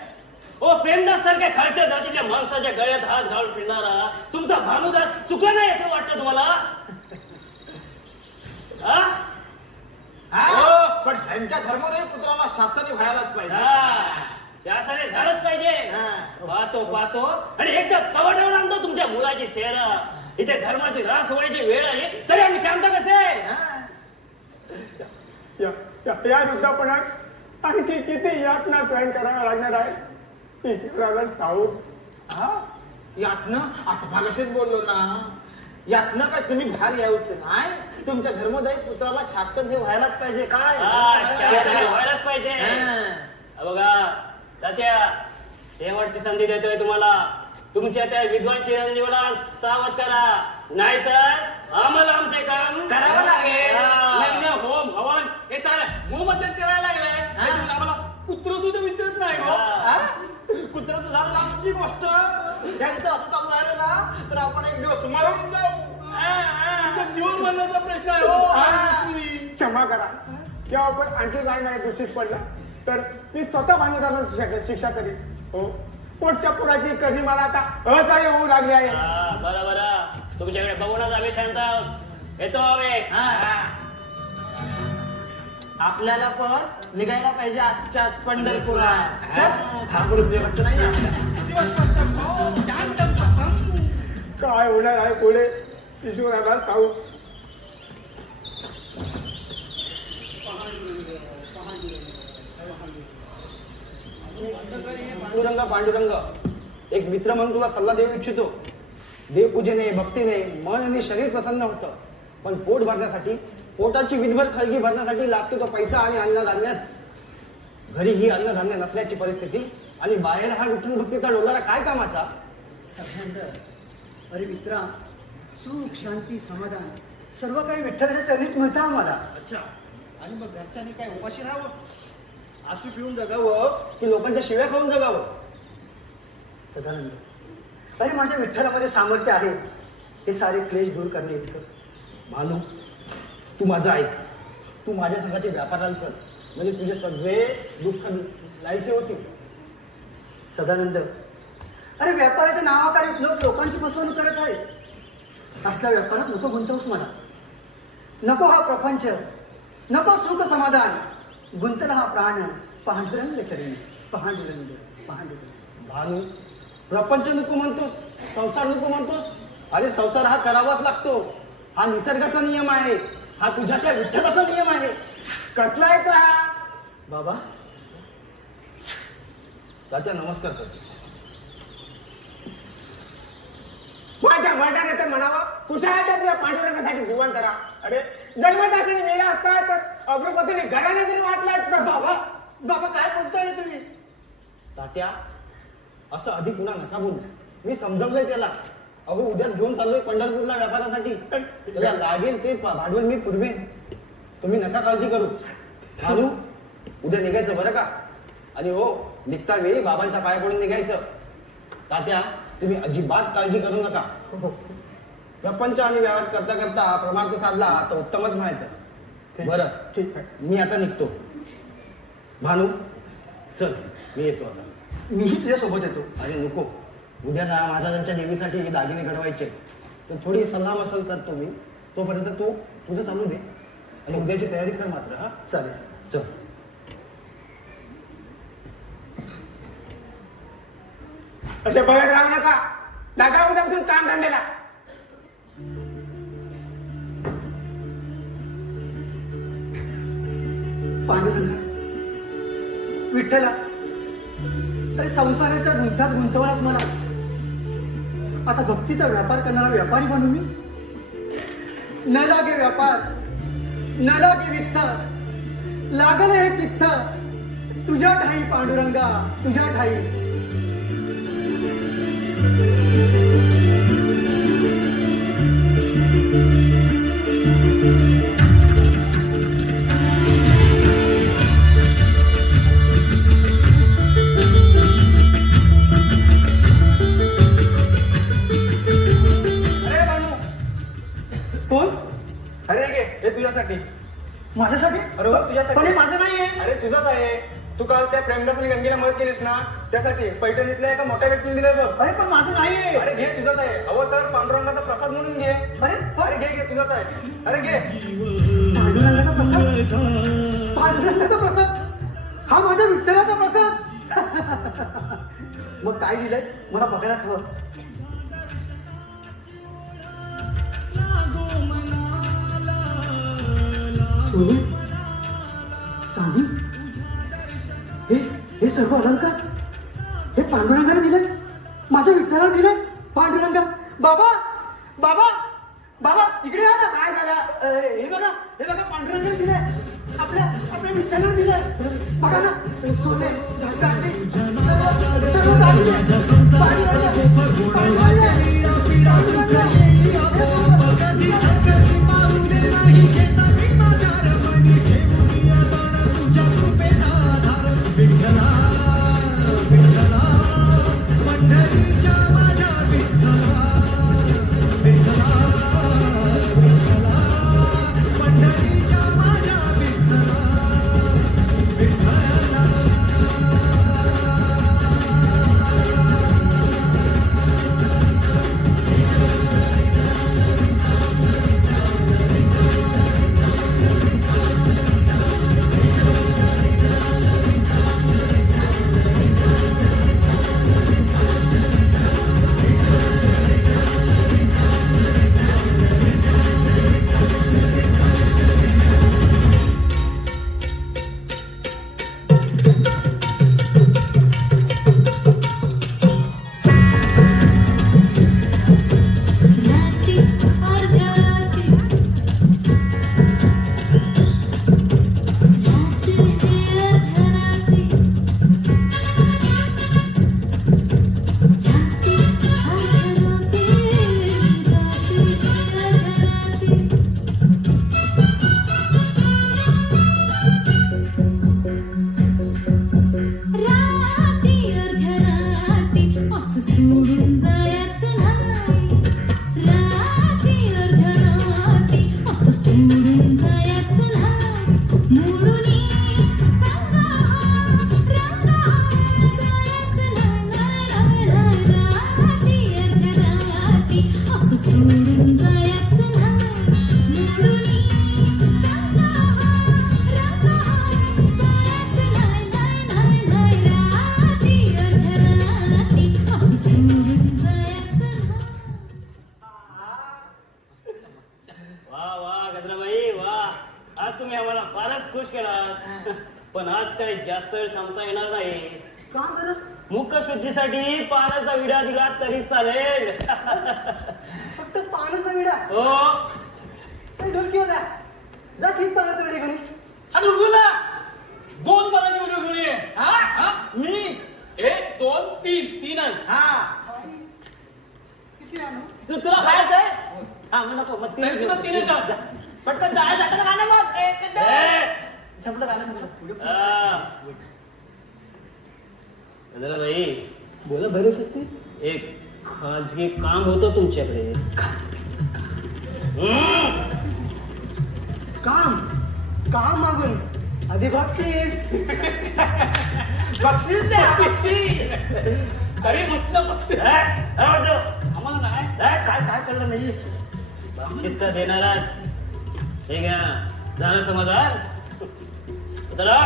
ओ प्रेमदास सारख्या खालच्या जातीच्या माणसाच्या गळ्यात हात घालून फिरणारा तुमचा भानुदास चुकला नाही असं वाटतं तुम्हाला? हा? हो, पण ह्यांच्या धर्मोदय पुत्राला शासनाने व्हायलाच पाहिजे. हा, त्यासाठी झालंच पाहिजे. पाहतो आणि एकदा चव्हाट्यावर आणतो तुमच्या मुलाची थेरा. इथे धर्माची रास व्हायची वेळ आली तरी आम्ही शांत कसे? या युद्धापणात आणखी किती यातना सहन कराव्या लागणार आहे ईश्वराला ठाऊक. यातनं आता मागाशीच बोललो ना, यातनं काय तुम्ही बाहेर यायच नाही. तुमच्या धर्मोदय पुत्राला शासन हे व्हायलाच पाहिजे. काय शासन व्हायलाच पाहिजे. बघा तात्या, शेवटची संधी देतोय तुम्हाला. तुमच्या त्या विद्वान चिरंजीवाला सावध करा, नाहीतर आम्हाला आमचे काम करावं लागेल. हा. लग्न होम हवन हे सारं मोबदल्यात करायला लागलाय. त्याच्यामुळे आम्हाला कुत्र सुद्धा विचारत नाही हो. हा. कुत्र्याचं झालं लांबची गोष्ट. त्यांचं असं चालू राहिलं ना तर आपण एक दिवस मरून जाऊ. तुमचं जीवन मरणाचा प्रश्न आहे हो. क्षमा करा किंवा आपण आणखी काय नाही दोषीच पडला तर मी स्वतः भानुदारांना शिक्षा करीन. हो पोटच्या पुराची करणी मला आता असह्य होऊ लागली आहे. हा, बरं तुमच्याकडे बघूनच आम्ही शांत आहोत. येतो आम्ही. आपल्याला पण निघायला पाहिजे आजच्याच पंढरपुरात. चल, थांबून उपयोगाचं नाही काय होणार आहे पुढे ईश्वरालाच ठाऊक. पांडुरंग, एक मित्र म्हणून तुला सल्ला देऊ इच्छितो. देवपूजेने भक्तीने मन आणि शरीर प्रसन्न होतं, पण पोट भरण्यासाठी, पोटाची विधभर खळगी भरण्यासाठी लागतो तो पैसा आणि अन्नधान्यच. घरी ही अन्नधान्य नसल्याची परिस्थिती आणि बाहेर हा विठ्ठल भक्तीचा डोलारा काय कामाचा? अरे मित्रा, सुख शांती समाधान सर्व काही विठ्ठलाच्या चरणीच मिळतं आम्हाला. अच्छा, आणि मग घरच्यांनी काय उपाशी राहावं, आसू पिऊन जगावं की लोकांच्या शिव्या खाऊन जगावं? सदानंद, अरे माझ्या विठ्ठलामध्ये सामर्थ्य आहे हे सारे क्लेश दूर करणे इतकं. भानू, तू माझं ऐक. तू माझ्या संघाचे व्यापाराला चल, म्हणजे तुझे सगळे दुःख नाहीसे होतील. सदानंद, अरे व्यापाराच्या नावाखाली लोक लोकांची फसवणूक करत आहेत. असल्या व्यापारात नको गुंतवूस मला. नको हा प्रपंच, नको सुख समाधान. गुंतला हा प्राण पांडुरंग चरणी. पांडुरंग पांडुरंग. भानू, प्रपंच नको म्हणतोस, संसार नको म्हणतोस. अरे संसार हा करावाच लागतो. हा निसर्गाचा नियम आहे, हा तुझ्या त्या विठ्ठलाचा नियम आहे. कसला आहे का बाबा? तात्या नमस्कार करतो. माझ्या मर्दाने तर म्हणावं कुशाच्या तुझ्या पांडुरंगासाठी जीवन करा. अरे जन्मदासाने मेला असता तर अग्रपतीने घराने तरी वाटला असतं. बाबा बाबा काय बोलताय तुम्ही? तात्या, असं अधिक पुन्हा नका बोलू. मी समजवलंय त्याला. अहो उद्याच घेऊन चाललोय पंढरपूरला व्यापारासाठी. त्याला लागेल ते भांडवल मी पुरवेन. तुम्ही नका काळजी करू. भानू, उद्या निघायचं बरं का? आणि हो, निघता वेळी बाबांच्या पाया पडून निघायचं. तात्या, तुम्ही अजिबात काळजी करू नका. प्रपंच आणि व्यवहार करता करता प्रमार्थ साधला तर उत्तमच म्हणायचं. बरं, ठीक आहे. मी आता निघतो. भानू, चल, मी येतो आता. मीही तुझ्यासोबत येतो. अरे नको, उद्याला महाराजांच्या देवीसाठी दागिने घडवायचे, तर थोडी सल्लामसल करतो मी. तोपर्यंत तू तुझं चालू दे आणि उद्याची तयारी कर मात्र. हा, चालेल. चल. असे बघत राहू नका. लागा उद्यापासून काम धंद्याला. पांडुरंग, विठ्ठला, अरे संसाराच्या गुंठात गुंतवलाच मला. आता भक्तीचा व्यापार करणारा व्यापारी बनू मी. न लागे व्यापार, न लागे विठ्ठ, लागल हे चित्त तुझ्या ठाई पांडुरंगा, तुझ्या ठाई. तुझ्यासाठी. पण हे माझं नाहीये. अरे तुझंच आहे. तू काल त्या प्रेमदास आणि गंगेला मदत केलीस ना, त्यासाठी पैठणीतल्या एका मोठ्या व्यक्तीने दिलंय बघ. अरे पण माझं नाहीये. अरे घे, तुझंच आहे. हवं तर पांडुरंगाचा प्रसाद म्हणून घे. अरे अरे घे घे, तुझंच आहे. अरे घे. पांडुरंगाचा प्रसाद. पांडुरंगाचा प्रसाद. हा माझ्या विठ्ठलाचा प्रसाद. मग काय दिलंय मला बघायलाच हवं. सोने, चांदी, हे सर्व अलंकार हे पांडुरंगाने दिलंय. माझ्या विठ्ठलाने दिलंय. पांडुरंगा, बाबा बाबा बाबा इकडे या ना. काय झालं? हे बघा पांडुरंगाने दिलंय. आपल्या विठ्ठलाने दिलंय. बघा ना, सोने, चांदी, सर्व दागिने. पांडुरंगा. राती अर्ध्या राती असं सोडून जायचं नाही. राती अर्ध्या राती असं सोडून जायचं नाही. मोडूनी सांगा रंगा जायचं नाही. राती अर्ध्या राती असं सोडून जायचं नाही. मोडूनी सांगा रंगा जायचं नाही. राती अर्ध्या राती असं सोडून जायचं नाही. वा वा गजराबाई वा, आज तुम्ही आम्हाला फारच खुश केलात. पण आज काही जास्त वेळ थांबता येणार नाही. का बरं? मुख शुद्धीसाठी पानाचा विडा दिला तरी चालेल. फक्त पानाचा विडा. हो, काही ढोलकीवाला जा ठीक पानाचा विडा घेऊन. हा डुलगुला 2 पानाची व्हिडिओ घेऊन ये. हा? मी 1 2 3 आण. हा किती आणू? तुला खायचंय? हा मग नको, मग तरी सुद्धा 3च आण. पटकन जायचं गाणं मग. ए, संपलं गाणं संपलं. गजराबाई बोला बरेच असते. एक खाजगी काम होतं तुमच्याकडे. काम मागून आधी बक्षीस. बक्षीस द्या, बक्षीस. तरी म्हटलं बक्षीस आम्हाला नाही. काय कळलं नाही. बक्षीस तर देणारच. हे घ्या, झालं समाधान. चला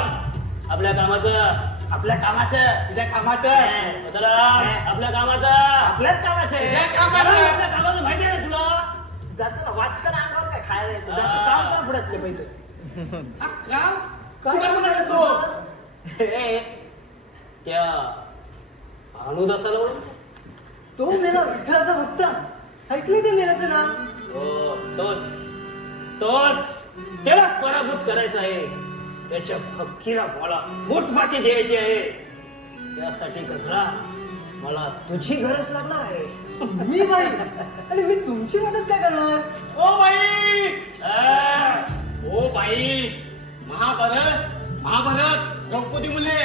आपल्या कामाचं. आपल्या कामाचं तुझ्या कामाचं. चला आपल्या कामाचं. आपल्याच कामाचं तुझ्या आहे. कामाचं. आपल्या कामाचं माहिती आहे ना तुला. जातं ना वाचकन अंगावर काय खायला येतं. जातं काम कर पुढ्यातले पहिले. हा, काम काय म्हणाला तो? त्या भानुदासाला ओळखतेस? तो मेला विठ्ठलाचा भक्त. ऐकले ते मेलाचं नाव? हो, तोच त्यालाच पराभूत करायचं आहे. त्याच्या भक्तीला मला मोठपाती द्यायची आहे. त्यासाठी गजरा मला तुझी गरज लागणार आहे. मी बाई आणि मी तुमची मदत काय करणार? O by, a, O by, Mahabharat Draupadi मुले,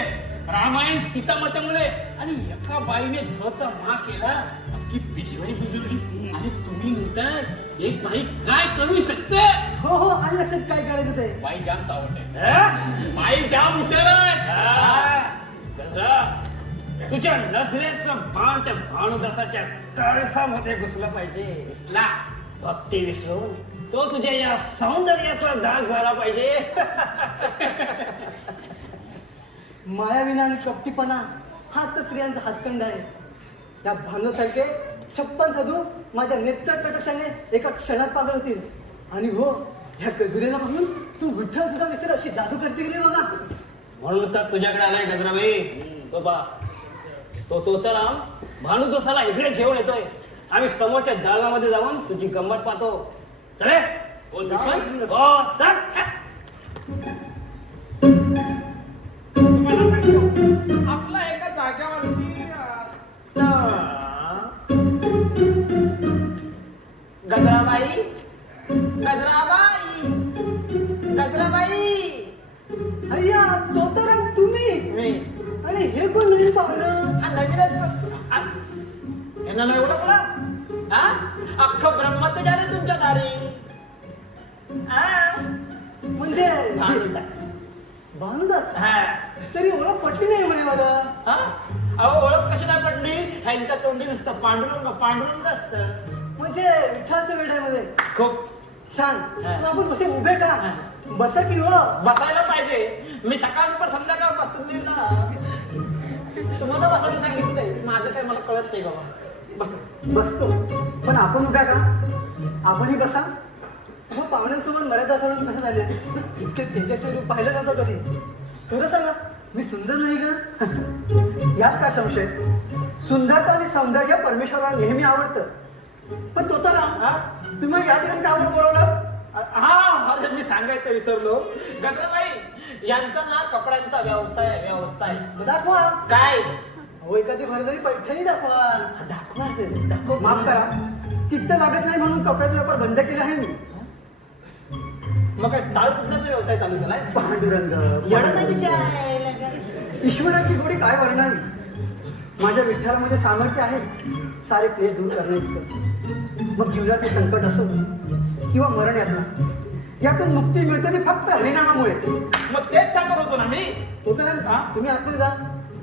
रामायण सीतामाता मुले आणि एका बाईने धचा मा केला अख्खी पेशवाई बिघडली आणि तुम्ही म्हणताय एक बाई काय करू शकते हो हो आणि लक्षात काय करायचं ते बाई जाम चावट बाई जाम हुशार आहे गजरा तुझ्या नजरेचं बाण त्या भानुदासाच्या कळसामध्ये घुसलं पाहिजे दिसला भक्ती विसरून तो तुझ्या या सौंदर्याचा दास झाला पाहिजे. मायाविना आणि कपटीपणा हाच तर स्त्रियांचा हातखंड आहे. त्या भानुसारखे 56 साधू माझ्या नेत्र कटाक्षाने एका क्षणात पागल होतील. आणि हो ह्या गजरेला बघून तू विठ्ठल सुद्धा विसर अशी जादू करते गेली बघा. म्हणून तर तुझ्याकडे आलाय गजराबाई. तो बा तो तोतराम भानुदासाला इकडे घेऊन येतोय. आम्ही समोरच्या दागामध्ये जाऊन तुझी गंमत पाहतो. चले हो दीपक हो चल. तुम्हाला सांगतो आपला एका जाग्यावरती गजराबाई गजराबाई गजराबाई अय्या तोतराम तुम्ही मी आणि हे कोण नवीन पाहुणं? हा नवीनच यांना नाही एवढं पुढं हा अख्खं ब्रह्मत झाले तुमच्या दारी हा म्हणजे भानुदास. भानुदास हा तरी ओळख पटली नाही म्हणे मला. हा? अहो ओळख कशी नाही पडली ह्यांच्या तोंडी नुसतं पांडुरंग पांडुरंग असतं म्हणजे विठ्ठलच्या वेड्यामध्ये खूप छान. हा. पण आपण कसे उभे का बसा की हो. बसायला पाहिजे. मी सकाळ दुपार संध्याकाळ बसतो नाही ना. तुम्हाला बसायला सांगितलं नाही. माझं काय मला कळत नाही बाबा. बस बसतो पण आपण उभ्या का आपणही बसा. हो पाहुण्यांसोबत मर्यादा सोडून कसं झाले इतके तेजस्वी रूप पाहिलं नव्हतं कधी. खरं सांगा मी सुंदर नाही का? यात का संशय. सुंदरता आणि सौंदर्य परमेश्वराला नेहमी आवडतं. पण तो तर तुम्ही या ठिकाणी का बरं बोलवलं? हा अरे मी सांगायचं विसरलो. गजराबाई यांचा ना कपड्यांचा व्यवसाय दाखवा. काय हो एखादी भरजरी पैठणी दाखवा. दाखव माफ करा चित्त लागत नाही म्हणून कपड्याचा व्यापार बंद केला आहे मी. मग काय टाळ कुठल्याचा व्यवसाय चालू केलाय पांडुरंग येणं नाही तिच्या आईला काय. ईश्वराची गोडी काय वर्णावी. माझ्या विठ्ठलामध्ये सामर्थ्य आहे सारे क्लेश दूर करण्याइतकं. मग जीवनाचे संकट असो किंवा मरण यातून मुक्ती मिळते ती फक्त हरिनामामुळे. मग तेच सांगत होतो ना मी. तुम्ही आतमध्ये जा.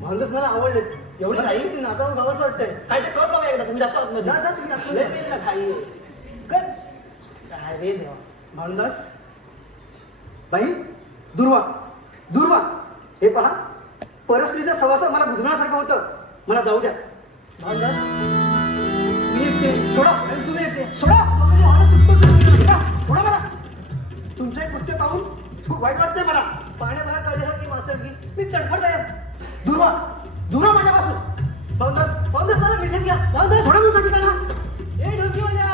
भानुदास मला आवडले. एवढं नाही. नाही नाचावं गावंच वाटतंय. काय ते कर बाबा एकदा. तुम्ही जातो आतमध्ये. जा, जा, तुम्ही आतमध्ये लय जा. पेन ना खाई कर काय रे देवा. भानुदास बाई दुर्वा दुर्वा हे पहा परस्त्रीचा सहवास मला बुधण्यासारखं होतं. मला जाऊ द्या. भानुदास मी एकटे सोडा आणि तुम्ही एकटे सोडा. सोडा मला. तुमचं एक गोष्ट पाहून खूप वाईट वाटतंय मला. पाण्याबाहेर काढल्यासारखी मासळगी मी चडफडत आहे. दुर्वा दुर्वा माझ्यापासून. भानुदास भानुदास मला मिठ्यात घ्या. भानुदास सोडा म्हणून सांगितलं ना. ए ढोलकी वाल्या.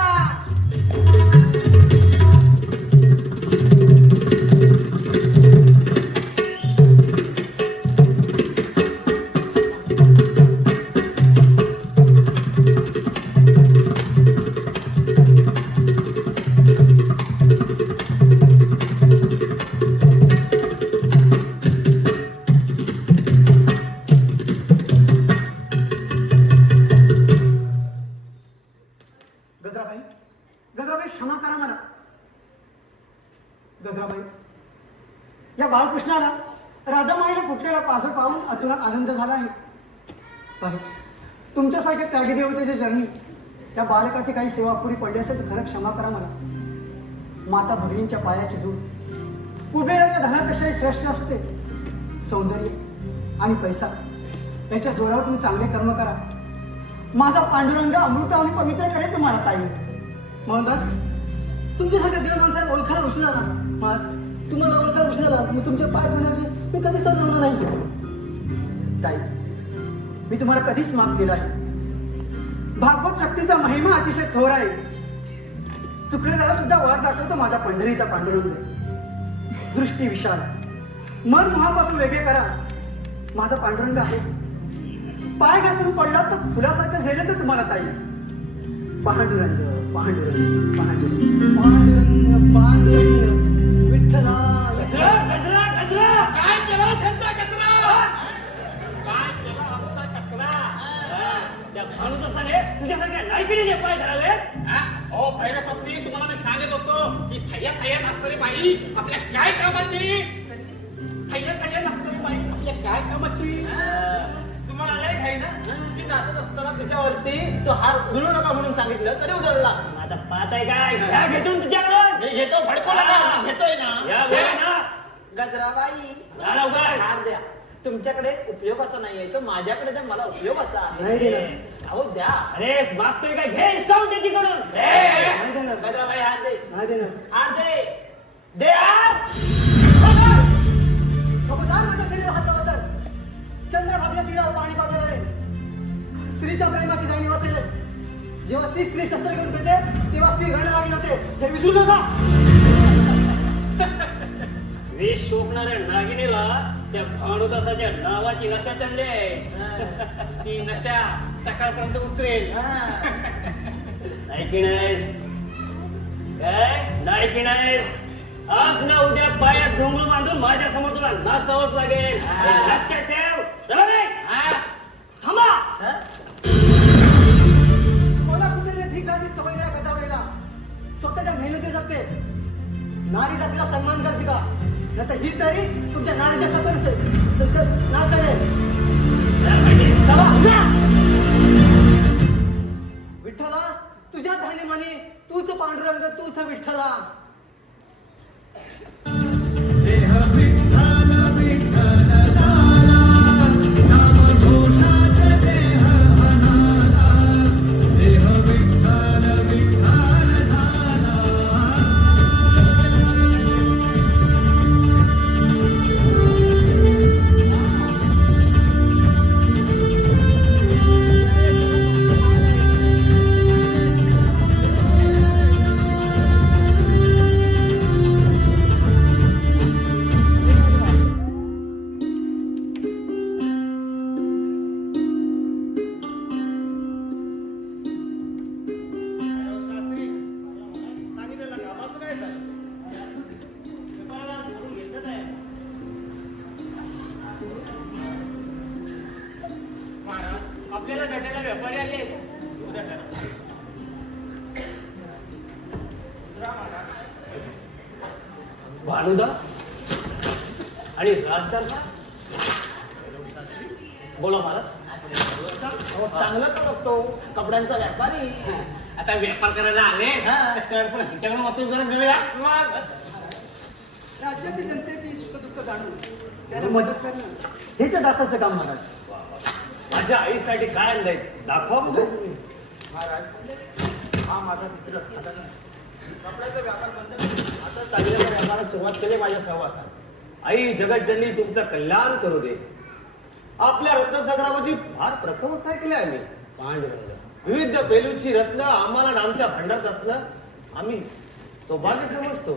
गजराबाई गजराबाई क्षमा करा मला. गजराबाई या बाळकृष्णाला राधामाईला फुटलेला पासर पाहून अतुरात आनंद झाला आहे. पाहे तुमच्यासारख्या त्यागी देवतेच्या चरणी त्या बालकाची काही सेवा पुरी पडली असेल तर खरं क्षमा करा मला. माता भगिनींच्या पायाची धूळ कुबेराच्या धनापेक्षाही श्रेष्ठ असते. सौंदर्य आणि पैसा याच्या जोरावर तुम्ही चांगले कर्म करा. माझा पांडुरंग अमृत आणि पवित्र करेल तुम्हाला ताई. मोहनदास तुमच्यासारख्या देव माणसाला ओळखायला उशीर आला. तुम्हाला ओळखायला उशीर आला. मी तुमचे पाय जोडले मी कधीच समजणार नाही. ताई मी तुम्हाला कधीच माफ केला आहे. भागवत शक्तीचा महिमा अतिशय थोर आहे. चुकलेल्याला सुद्धा वाट दाखवतो माझा पंढरीचा पांडुरंग. दृष्टी विशाल मन मोहापासून वेगळे करा. माझा पांडुरंग आहेच. पाय घासून पडला तर फुलासारखं झेललं तर तुम्हाला ताई. पांडुरंग पांडुरंग पांडुरंग पांडुरंग पांडुरंग विठ्ठला. गजरा गजरा गजरा काय केलं त्यांचा कचरा काय केलं आमचा कचरा त्या भानुदासाने तुझ्यासारख्या लायकीने पाय धरावे. हो पहिल्या सप्ती तुम्हाला मी सांगत होतो की थैया नसणारी बाई आपल्या काय कामाची. थैया नसणारी बाई आपल्या काय कामाची. तुम्हाला लय घाई ना की नाचत असताना त्याच्यावरती तो हार उधळू नका म्हणून सांगितलं तरी उधळला. आता पाहताय काय ह्या घेतून तुझ्याकडून मी घेतो भडको नका मी घेतोय ना. या बघा ना. गजराबाई या लवकर. हार द्या. तुमच्याकडे उपयोगाचा नाही आहे तो माझ्याकडे द्या मला उपयोगाचा आहे. नाही देणार. अहो द्या. अरे मागतोय काय घे हिसकावून त्याच्याकडून. नाही देणार. गजराबाई हार दे. नाही देणार. हार दे. दे हार. खबरदार माझ्या शरीराला हात लावला तर चंद्रभागेच्या तीरावर पाणी पाजायला रे. स्त्रीच्या प्रेमाची जाणीव असेलच. जेव्हा ती स्त्री शस्त्र घेऊन पेटे तेव्हा ती रणरागी होते हे विसरू नका. विष शोभणाऱ्या नागिनीला त्या भानुदासाच्या नावाची नशा चढली आहे. ती नशा सकाळपर्यंत उतरेल. नाही की नाहीस काय नाही की नाहीस. आज ना उद्या पायात घुंगरू बांधून माझ्या समोर तुला नाचावंच लागेल. हे लक्षात ठेव. चला रे. थांबा. कोल्हापुराने भिकाची सवय नाही गजावलेला. स्वतःच्या मेहनती जगते. नारी जातीला सन्मान कर शिका. नाहीतर ही तरी तुमच्या नारीच्या सपन नाच करेल. चला. विठ्ठला तुझ्या धानीमानी तूच पांडुरंग तूच विठ्ठला. आपल्याला भेटायला व्यापारी आले. भानुदास आणि राजदार बोला महाराज. अहो, चांगलं तर बघतो कपड्यांचा व्यापारी. आता व्यापार करायला आले तर पण ह्याच्याकडून वसूल करून घेऊया. मग राज्यातील जनतेची सुखदुःख जाणून त्याला मदत करणं हेच दासाचं काम महाराज. माझ्या आईसाठी काय आणलंय दाखवा बघू. महाराज हा माझा मित्र कपड्याचा व्यापार बंद आता चांगल्या व्यापारात सुरुवात केली माझ्या सहवासात. आई जगतजननी तुमचं कल्याण करू दे. आपल्या रत्नसंग्रामाची फार प्रशंसा ऐकली आम्ही. पांडुरंग विविध पैलूची रत्न आम्हाला आणि आमच्या भांडारात असणं आम्ही सौभाग्य समजतो.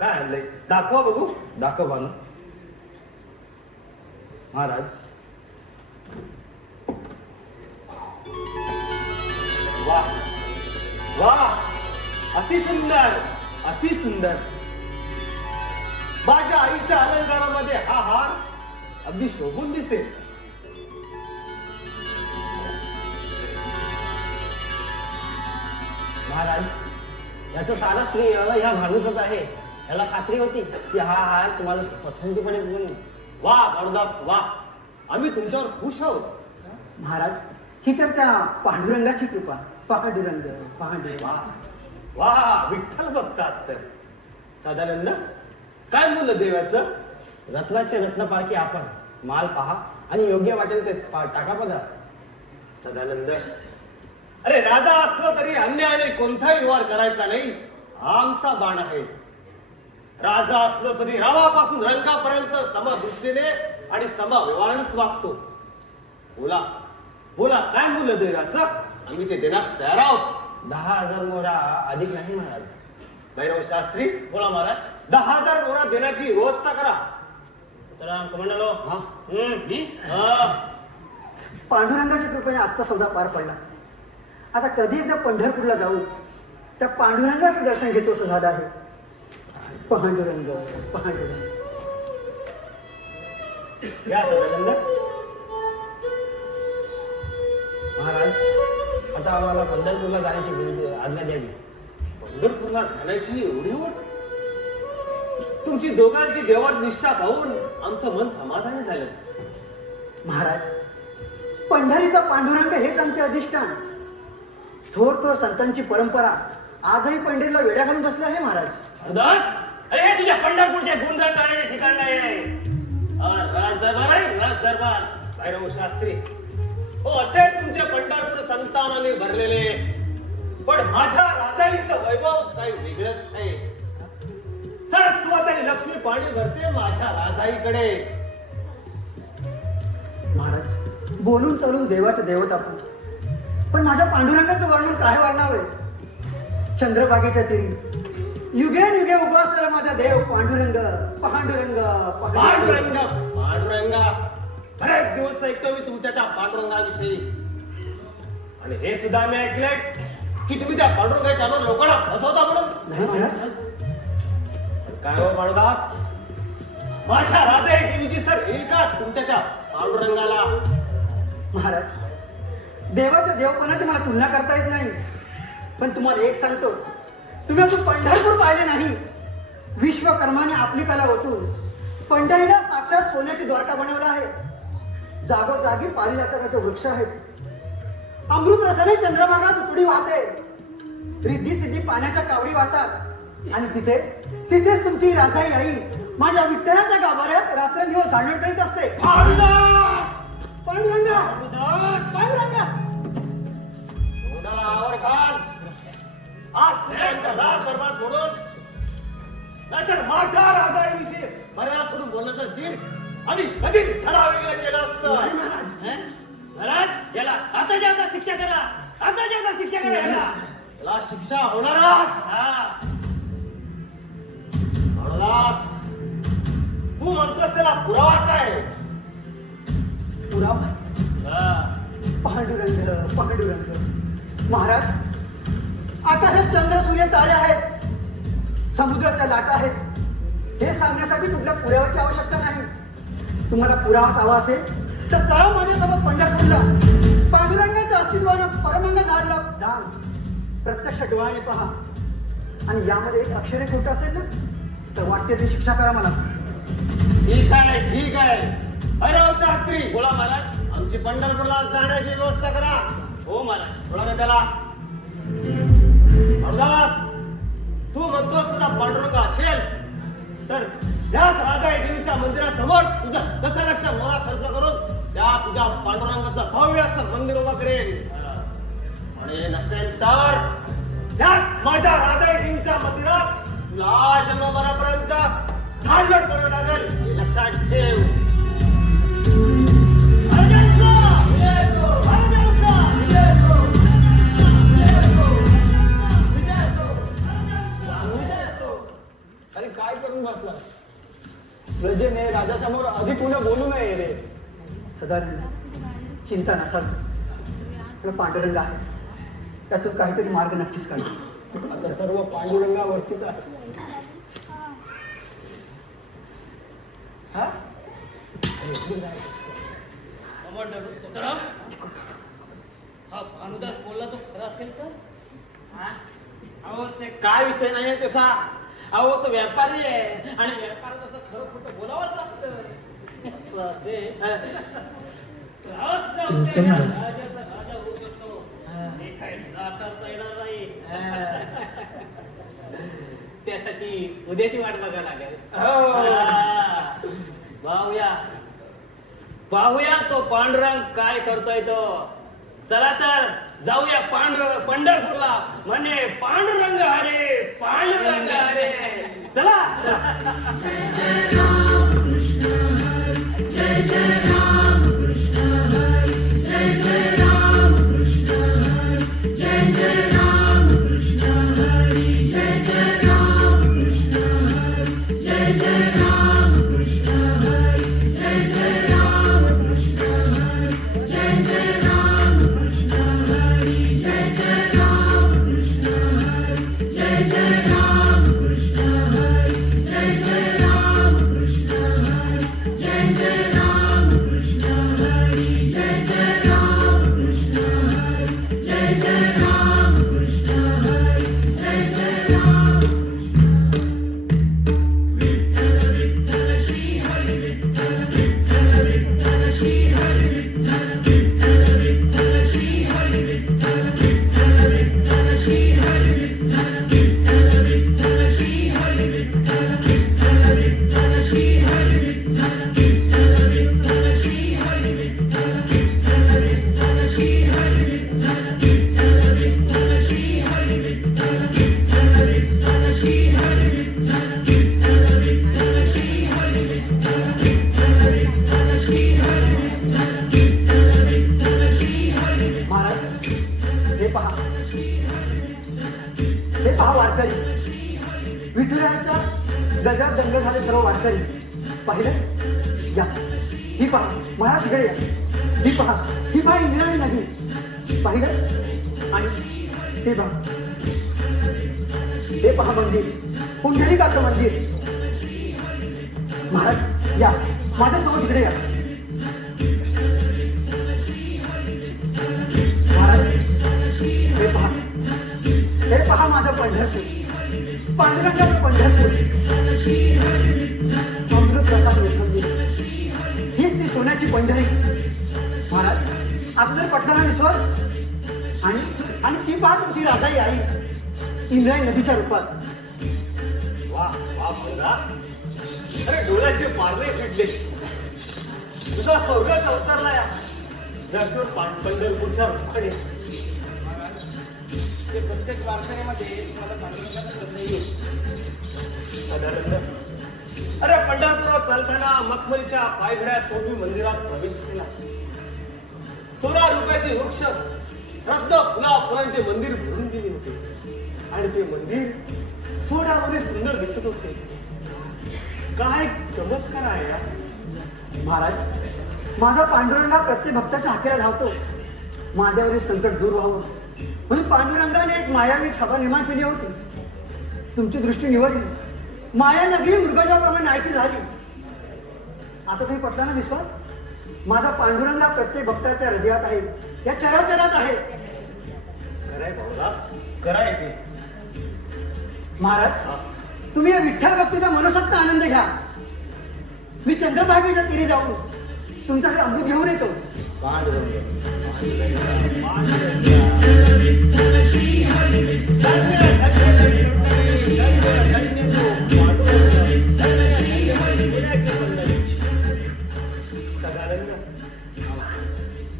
काय आणलंय दाखवा बघू. दाखव भानू. महाराज वा वा अति सुंदर अति सुंदर. माझ्या आईच्या अलंकारामध्ये हा हार अगदी शोभून दिसेल. महाराज याचं सारं श्रेय ह्या भानूचंच आहे. याला खात्री होती की हा हार तुम्हाला पसंती पडेल म्हणून. वा भानुदास वा. आम्ही तुमच्यावर खुश आहोत. महाराज ही तर त्या पांडुरंगाची कृपा. पांडुरंग पांडुरंग. वा वा विठ्ठल बघतात तर. सदानंद काय बोललं देवाचं. रत्नाचे रत्नपारखी आपण. माल पहा आणि योग्य वाटेल ते टाका पदरात. सदानंद अरे राजा असलो तरी अन्यायाने कोणताही व्यवहार करायचा नाही हा आमचा बाण आहे. राजा असलो तरी रावापासून रंकापर्यंत समदृष्टीने आणि सम व्यवहारानेच वागतो. बोला बोला काय बोललं देवाचं. आम्ही ते देण्यास तयार आहोत. 10,000 मोहरा अधिक नाही महाराज. भैरव शास्त्री बोला महाराज. 10,000 मोहरा देण्याची व्यवस्था करा. तर कमांडलो. हा? पांडुरंगाच्या कृपेने आजचा सौदा पार पडला. आता कधी एकदा पंढरपूरला जाऊ त्या पांडुरंगाचं दर्शन घेतो असं झालं आहे. पांडुरंग पांडुरंग. या सदानंद महाराज आता आम्हाला पंढरपूरला जाण्याची आज्ञा द्यावी. पंढरपूरला जाण्याची एवढी ओढ? तुमची दोघांची देवात निष्ठा पाहून आमचं मन समाधानी झालं. महाराज, पंढरीचा पांडुरंग हेच आमचे अधिष्ठान. थोर थोर संतांची परंपरा आजही पंढरीला वेड्या घालून बसले आहे महाराज. दास, अरे हे तुझ्या पंढरपूरच्या गुणगान गाण्याचे ठिकाण नाही आहे. राज दरबार आहे, राज दरबार. भैरव शास्त्री, हो असे तुमचे पंढरपूर संतानाने भरलेले, पण माझ्या राजाईचं वैभव काही वेगळंच आहे. सरस्वती आणि लक्ष्मी पाणी भरते माझ्या राजाईकडे. महाराज, बोलून चालून देवाचं देवत आपण, पण माझ्या पांडुरंगाचं वर्णन काय वर्णावे. चंद्रभागेच्या तीरी युगे युगे उभा असलेला माझा देव पांडुरंग. पांडुरंग पांडुरंग पांडुरंग, बरेच दिवस ऐकतो मी तुमच्या त्या पांडुरंगाविषयी. आणि हे सुद्धा मी ऐकलंय की तुम्ही त्या पांडुरंगाच्या लोकांना फसवता म्हणून. नाही महाराज, काय हो बाळदास, माझ्या राजाई देवीची सर येईल का तुमच्या त्या पांडुरंगाला? महाराज, देवाच्या देवपणाची मला तुलना करता येत नाही, पण तुम्हाला एक सांगतो, तुम्ही अजून पंढरपूर पाहिले नाही. विश्वकर्माने आपली कला ओतून पंढरीला साक्षात सोन्याची द्वारका बनवला आहे. जागोजागी पारिजातकाचे वृक्ष आहेत. अमृत रसाने चंद्रभागा तुतडी वाहते. रिद्धी सिद्धी पाण्याच्या कावडी वाहतात. आणि तिथेच तुमची राजाई आई माझ्या विठ्ठलाच्या गाभाऱ्यात रात्रंदिवस झाडण करीत असते. पांडुरंगा, पांडुरंगा, आवर खान, आज त्यांच्या राज दरबार सोडून नाहीतर माझ्या राजाईविषयी मर्यादा सोडून बोलण्याचं शील आम्ही कधीच ठराव वेगळं केलं असतं. महाराज, याला आता जाता शिक्षा करा. आता जाता शिक्षा करा याला. त्याला शिक्षा होणारच. हा. म्हणूनच तू म्हणतोस त्याला पुरावा काय? पुरावा? हा. पांडुरंग, पांडुरंग. महाराज, आकाशात चंद्र सूर्य तारे आहेत, समुद्राच्या लाटा आहेत. हे सांगण्यासाठी कुठल्या पुराव्याची आवश्यकता नाही. तुम्हाला पुरावाच हवा असेल तर चला माझ्यासोबत पंढरपूरला. पांडुरंगाच्या अस्तित्वानं परमंगल झालेलं धाम प्रत्यक्ष डोळ्याने पहा. आणि यामध्ये एक अक्षरे खोटं असेल ना तर वाटते ती शिक्षा करा मला. ठीक आहे, ठीक आहे. भैरव शास्त्री, बोला महाराज. आमची पंढरपूरला जाण्याची व्यवस्था करा. हो महाराज. बोला ना त्याला. अवदास, तू म्हणतो तुझा पांडुरंग असेल तर त्याच राजा देवीच्या मंदिरासमोर तुझा 10 लाख मोहरा खर्च करून त्या तुझ्या पांडुरंगाचं भव्य असं मंदिर उभं करेल. आणि नसेल तर त्याच माझ्या राजा देवीच्या मंदिरात तुला जन्मभरापर्यंत झाडलोट करावं लागेल, हे लक्षात ठेव. अरे काय करून बसला? प्रजेने राजासमोर अधिक कुणं बोलू नये रे. सदानंद, चिंता नसावी. आपला पांडुरंग आहे, त्यातून काहीतरी मार्ग नक्कीच काढतो. आता सर्व पांडुरंगावरतीच आहे. हा? हा भानुदास बोलला तो खरा असेल तर? अहो ते काय विषय नाहीये त्याचा. अहो तो व्यापारी आहे आणि व्यापारात असं खरं खोटं बोलावंच लागतं. असं असेल. राजा होऊ शकतो. हे काही नाकारता येणार नाही. त्यासाठी उद्याची वाट बघायला लागेल. पाहूया पाहूया तो पांडुरंग काय करतोय तो. चला तर जाऊया पंढरपूरला. म्हणे पांडुरंग हरे, पांडुरंग हरे. चला. महाराज हे पहा, हे पहा वारकरी, विठुरायाच्या गजरात दंग झाले सर्व वारकरी. पाहिलं? या ही पहा महाराज इकडे या. ही पहा इंद्रायणी नदी. पाहिलं? आणि हे पहा, हे पहा मंदिर, पुंडलिकाचं मंदिर. महाराज या माझ्यासोबत इकडे या. हे पहा माझं पंढरपूर, पांडुरंगाचं पंढरपूर. अमृत प्रसाद मंदिर, हीच ती सोन्याची पंढरी. महाराज आता जर पटणारा विश्वास आणि ती पहा तुमची राधाई आई इंद्रायणी नदीच्या रूपात. वा वा मुलगा, अरे डोळ्याचे पारणे फिटले. तुझा स्वर्गात अवतरला या पंढरपूरच्या रूपाने. ते प्रत्येक वारकऱ्यामध्ये तुम्हाला पांडुरंगाचा शब्द येईल. सदानंद, अरे पंढरपुरात चालताना मखमलीच्या पायघड्यात तुम्ही मंदिरात प्रवेश केला. 16 रुपयाचे वृक्ष रद्द फुलांचे मंदिर भरून दिले होते आणि ते मंदिर सोड्यामध्ये सुंदर दिसत होते. काय चमत्कार आहे या. महाराज माझा पांडुरंगा प्रत्येक भक्ताच्या हाकेला धावतो. माझ्यावरील संकट दूर व्हावं म्हणून पांडुरंगाने एक मायावी छापा निर्माण केली होती. तुमची दृष्टी निवडली, माया नगरी मृगजाप्रमाणे नाहीशी झाली. आता तुम्ही पटला ना विश्वास? माझा पांडुरंगा प्रत्येक भक्ताच्या हृदयात आहे, या चराचरात आहे. कराय भाऊला कराय ते. महाराज तुम्ही या विठ्ठल भक्तीचा मनोसक्त आनंद घ्या. मी चंद्रभागेच्या तीरी जाऊन तुमच्याकडे अमृत घेऊन येतो.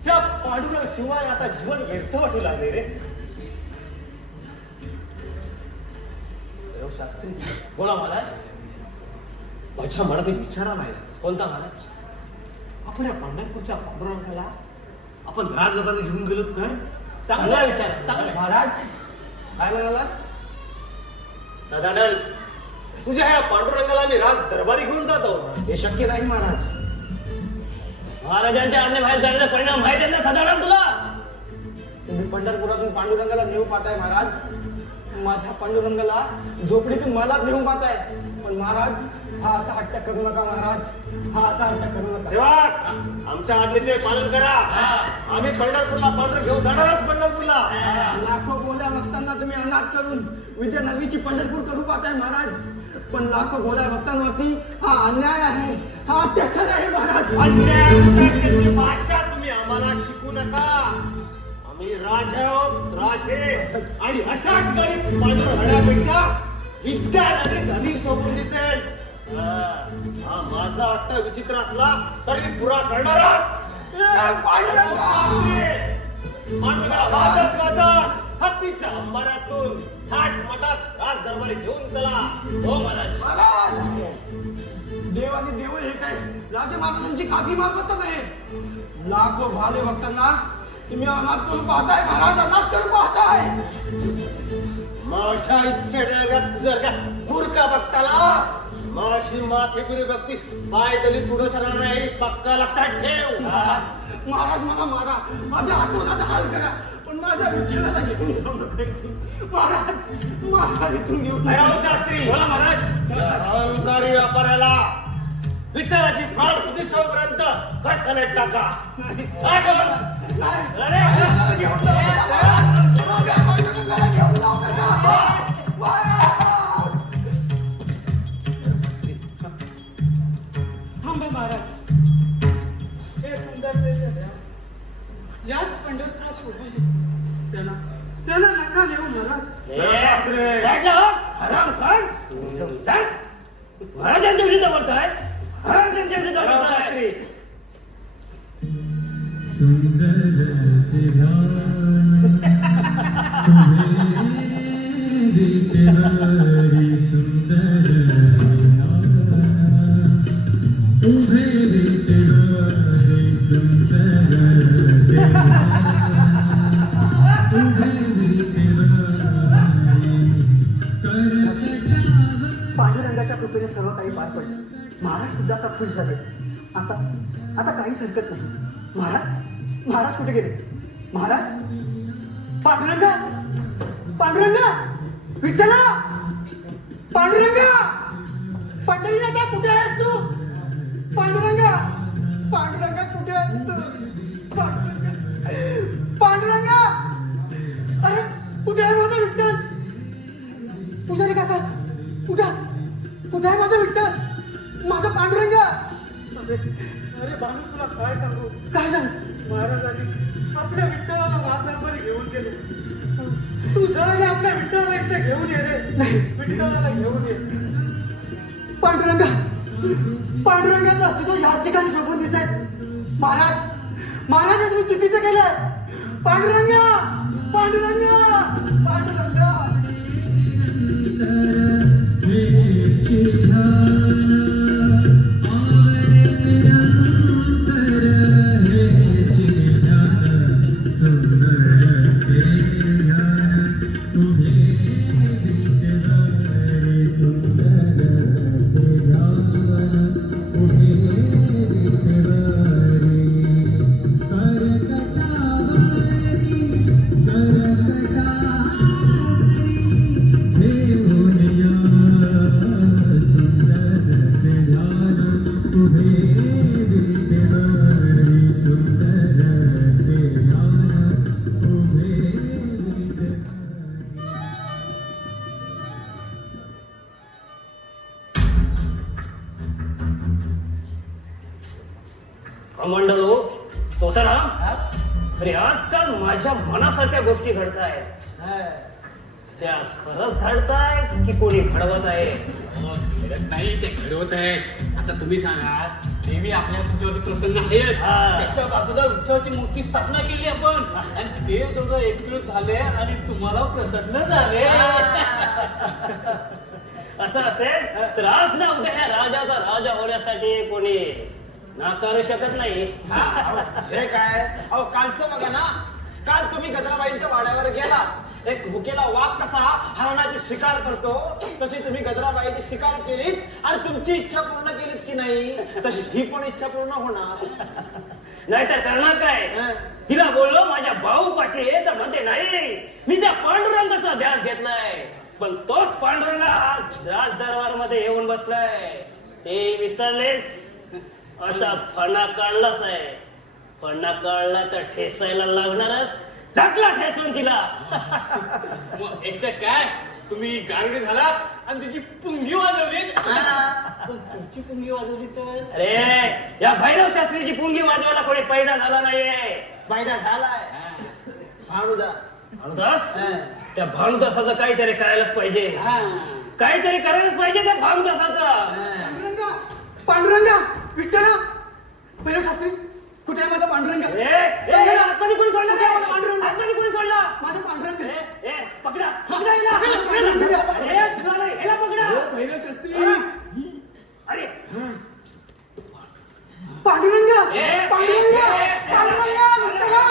त्या पांडुरंग शिवाय आता जीवन व्यर्थ वाटू लागले रे. शास्त्री बोला महाराज. माझ्या मनात एक विचार आलाय. कोणता महाराज? आपण या पंढरपूरच्या पांडुरंगाला आपण राजदरबारी घेऊन गेलो तर चांगला विचार. चांगला. महाराज काय म्हणाला? सदानंद, तुझ्या ह्या पांडुरंगाला मी राज दरबारी घेऊन जातो. हे शक्य नाही महाराज. महाराजांच्या आज्ञे बाहेर जाण्याचा परिणाम माहिती आहे ना साधारण तुला? तुम्ही पंढरपुरातून पांडुरंगाला नेऊ पाहताय महाराज. माझ्या पांडुरंगाला झोपडीतून मला नेऊ पाहताय. पण महाराज हा असा हट्ट करू नका महाराज. हा असा हट्ट करू नका. सेवक, आमच्या आज्ञेचे पालन करा. आम्ही पंढरपूरला पांढर घेऊन जाणारच पंढरपूरला. लाखो बोल्या भक्तांना तुम्ही अनाथ करून विद्यानगरीची पंढरपूर करू पाहताय महाराज. पण लाखो बोल्या भक्तांवरती हा अन्याय आहे, हा अत्याचार आहे महाराज. अन्यायाची भाषा तुम्ही आम्हाला शिकू नका. आम्ही राजे आहोत, राजे. आणि अशा ठिकाणी पांढर घडण्यापेक्षा विद्यानगरी धनी सोडून दिसेल. हा माझा हट्ट विचित्र असला तरी पुरा करणारच. हत्तीच्या अंबाऱ्यातून थाट मठात राज दरबारी घेऊन चला. हो महाराज. महाराज देव आणि देव हे काय राजे महाराजांची खाजगी मालमत्ता नाही. लाखो भाले भक्तांना तुम्ही अनाथ करू पाहताय महाराज. अनाथ करू पाहताय. माझ्या इच्छेने तुझ्या का मूर्खा भक्ताला माझी माथेपुरी भक्ती पाय तरी पुढे सरणार नाही. पक्का लक्षात ठेव. महाराज महाराज मला मारा, माझ्या हातोनात हाल करा, पण माझ्या विठ्ठलाला घेऊन जाऊ नका इथून. महाराज माझा इथून घेऊन भैरव शास्त्री, बोला महाराज. अहंकारी व्यापाऱ्याला विठ्ठलाची प्राण प्रतिष्ठापर्यंत घटकाने टाका. नाही, नाही, घेऊन जाऊ नका. त्याला नका नेऊ मला. साईडला हो, हरामखोर. चल. महाराजांच्या विरुद्ध बोलतोयस, महाराजांच्या विरुद्ध बोलतोय. पांडुरंगाच्या कृपेने सर्व काही पार पडलं. महाराज सुद्धा आता खुश झाले. आता आता काहीच हरकत नाही. महाराज महाराज कुठे गेले? महाराज पांडुरंगा, पांडुरंगा, विठ्ठला, पांडुरंगा, पंढरीनाथा कुठे आहेस तू? पांडुरंगा, पांडुरंगा कुठे आहेस तू? पांडुरंगा, पांडुरंगा, अरे कुठे आहे माझा विठ्ठल? पुजारी काका, कुठे कुठे आहे माझा विठ्ठल? माझा पांडुरंगा. अरे भानू, तुला काय सांगू? काय झालं? महाराजांनी आपल्या विठ्ठलाला वासामध्ये घेऊन गेले. तू जा आणि आपल्या विठ्ठलाला एकदा घेऊन ये रे. विठ्ठलाला घेऊन ये. पांडुरंगा, पांडुरंगाचा अस्तित्व याच ठिकाणी शोभून दिसेल. महाराज, महाराज तुम्ही चुकीचं केलंय. पांडुरंगा, पांडुरंगा, पांडुरंगा. मंडलो तो तर अरे आजकाल माझ्या मनासारख्या गोष्टी घडतायत. त्या खरंच घडतायत की कोणी घडवत आहे? घडत नाही, ते घडवत आहे. आता तुम्ही सांगा, देवी आपल्या तुमच्यावरती प्रसन्न आहेत. त्याच्या बाजूला विठ्ठलाची मूर्ती स्थापना केली आपण, आणि ते दोघं एकजूट झाले आणि तुम्हाला प्रसन्न झाले. असं असेल तर आज ना उद्या ह्या राजाचा राजा होण्यासाठी कोणी नाकारू शकत नाही. हे काय अहो, कालचं बघा ना. काल तुम्ही गजराबाईंच्या वाड्यावर गेला. एक भुकेला वाघ कसा हरणाची शिकार करतो, तशी तुम्ही गजराबाईची शिकार केलीत आणि तुमची इच्छा पूर्ण केलीत की नाही, तशी ही पण इच्छा पूर्ण होणार. नाहीतर करणार काय? तिला बोललो माझ्या भाऊ पाशी तर म्हणते नाही, मी त्या पांडुरंगाचा ध्यास घेतलाय. पण तोच पांडुरंग आज राज दरबार मध्ये येऊन बसलाय. ते विसरलेच. आता फणा काढलाच आहे. फणा काढला तर ठेचायला लागणारच. टाकला ठेचून तिला. मग एकदा काय, तुम्ही गारुडी झालात आणि तिची पुंगी वाजवली. पण तुमची पुंगी वाजवली तर अरे या भैरव शास्त्रीची पुंगी वाजवायला कोणी पैदा झाला नाहीये. फायदा झालाय. भानुदास, भानुदास, त्या भानुदासाचं काहीतरी करायलाच पाहिजे. काहीतरी करायलाच पाहिजे त्या भानुदासाचं. पांडुरंगा, पांडुरंगा, विठ्ठला, भैरव शास्त्री कुठे आहे माझा पांडुरंगा? आतमध्ये कोणी सोडला? कुठे आहे माझा पांडुरंगा? आतमध्ये कोणी सोडला? माझा पांडुरंगा. पकडा, पकडा हिला. अरे तुला नाही, हिला पकडा. भैरव शास्त्री. अरे पांडुरंगा, पांडुरंगा, पांडुरंगा, विठ्ठला,